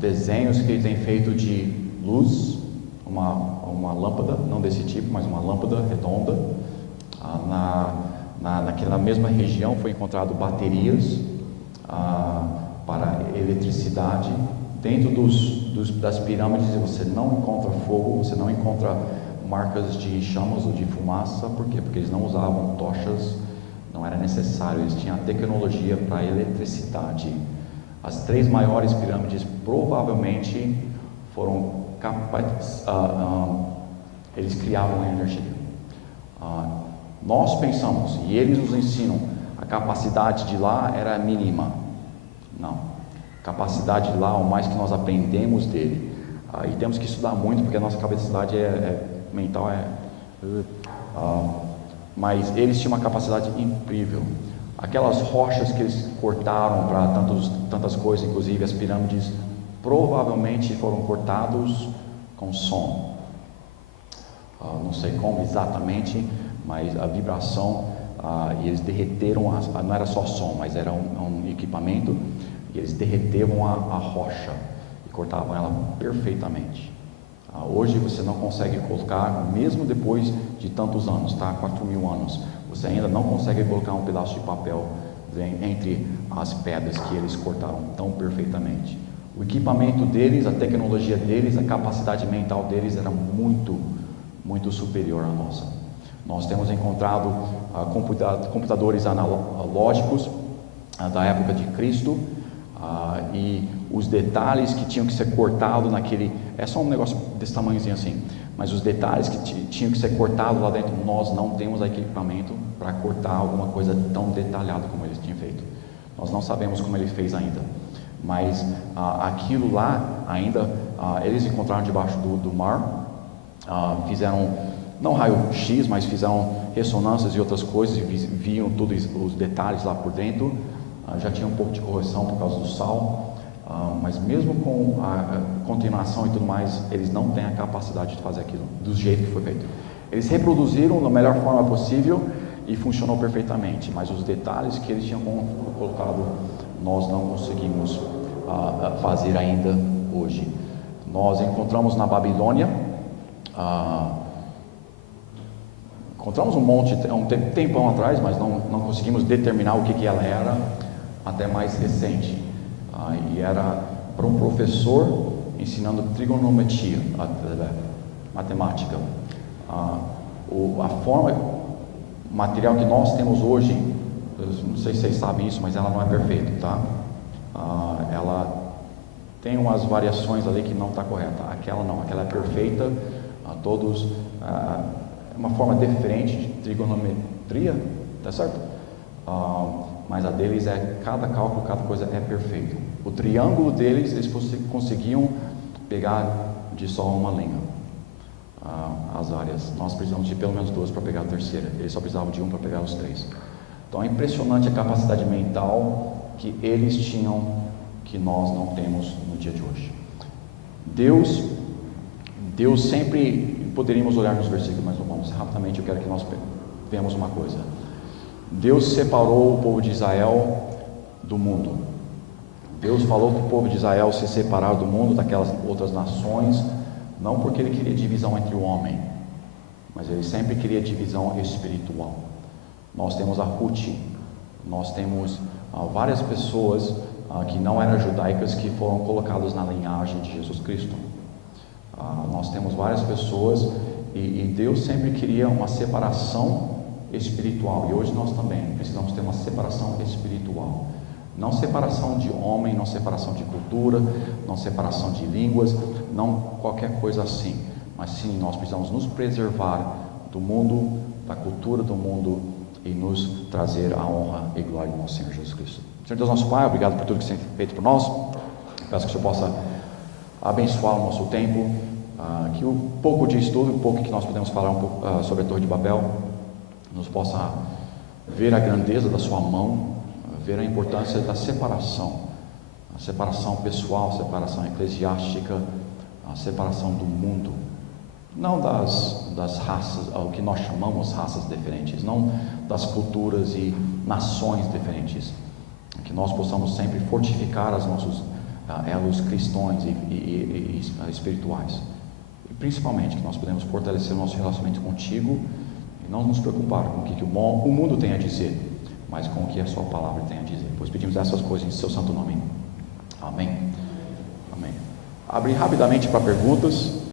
desenhos que ele tem feito de luz, uma lâmpada, não desse tipo, mas uma lâmpada redonda. Naquela mesma região foi encontrado baterias para eletricidade. Dentro das pirâmides você não encontra fogo, você não encontra marcas de chamas ou de fumaça. Por quê? Porque eles não usavam tochas, não era necessário, eles tinham a tecnologia para a eletricidade. As 3 maiores pirâmides provavelmente foram capazes, eles criavam energia. Nós pensamos, e eles nos ensinam, a capacidade de lá era mínima. Não, a capacidade de lá, o mais que nós aprendemos dele, e temos que estudar muito, porque a nossa capacidade mental mas eles tinham uma capacidade incrível. Aquelas rochas que eles cortaram para tantas coisas, inclusive as pirâmides, provavelmente foram cortados com som. Não sei como exatamente, mas a vibração, e eles derreteram, não era só som, mas era um equipamento, e eles derreteram a rocha e cortavam ela perfeitamente. Hoje você não consegue colocar, mesmo depois de tantos anos, 4.000 anos, você ainda não consegue colocar um pedaço de papel entre as pedras que eles cortaram tão perfeitamente. O equipamento deles, a tecnologia deles, a capacidade mental deles era muito, muito superior à nossa. Nós temos encontrado computadores analógicos da época de Cristo, e os detalhes que tinham que ser cortados é só um negócio desse tamanhozinho assim, mas os detalhes que tinham que ser cortados lá dentro, nós não temos equipamento para cortar alguma coisa tão detalhada como eles tinham feito. Nós não sabemos como ele fez ainda, mas aquilo lá ainda, eles encontraram debaixo do mar, fizeram, não raio-x, mas fizeram ressonâncias e outras coisas, e viam todos os detalhes lá por dentro. Já tinha um pouco de correção por causa do sal, mas mesmo com a continuação e tudo mais, eles não têm a capacidade de fazer aquilo do jeito que foi feito. Eles reproduziram da melhor forma possível e funcionou perfeitamente, mas os detalhes que eles tinham colocado, nós não conseguimos fazer ainda hoje. Nós encontramos na Babilônia, encontramos um monte, um tempão atrás, mas não conseguimos determinar o que ela era, até mais recente. E era para um professor ensinando trigonometria, matemática. A forma, o material que nós temos hoje, eu não sei se vocês sabem isso, mas ela não é perfeita, tá? Ela tem umas variações ali que não está correta. Aquela não, aquela é perfeita. É uma forma diferente de trigonometria, tá certo? mas a deles cada cálculo, cada coisa é perfeito. O triângulo deles, eles conseguiam pegar de só uma linha as áreas. Nós precisamos de pelo menos 2 para pegar a terceira. Eles só precisavam de 1 para pegar os 3. Então é impressionante a capacidade mental que eles tinham, que nós não temos no dia de hoje. Deus sempre, poderíamos olhar nos versículos, mas vamos rapidamente, eu quero que nós vejamos uma coisa. Deus separou o povo de Israel do mundo. Deus falou que o povo de Israel se separar do mundo, daquelas outras nações, não porque Ele queria divisão entre o homem, mas Ele sempre queria divisão espiritual. Nós temos a Ruth, nós temos várias pessoas que não eram judaicas, que foram colocadas na linhagem de Jesus Cristo. Nós temos várias pessoas, e Deus sempre queria uma separação espiritual, e hoje nós também precisamos ter uma separação espiritual. Não separação de homem, não separação de cultura, não separação de línguas, não qualquer coisa assim, mas sim, nós precisamos nos preservar do mundo, da cultura do mundo, e nos trazer a honra e glória do nosso Senhor Jesus Cristo. Senhor Deus nosso Pai, obrigado por tudo que você tem feito por nós. Peço que o Senhor possa abençoar o nosso tempo, que o pouco de estudo, o pouco que nós podemos falar um pouco sobre a Torre de Babel, nos possa ver a grandeza da sua mão, ver a importância da separação, a separação pessoal, a separação eclesiástica, a separação do mundo, não das raças, o que nós chamamos raças diferentes, não das culturas e nações diferentes, que nós possamos sempre fortificar os nossos elos cristãos e espirituais, e principalmente que nós podemos fortalecer o nosso relacionamento contigo e não nos preocupar com o que o mundo tem a dizer, mas com o que a sua palavra tem a dizer, pois pedimos essas coisas em seu santo nome. Amém. Amém. Abrir rapidamente para perguntas.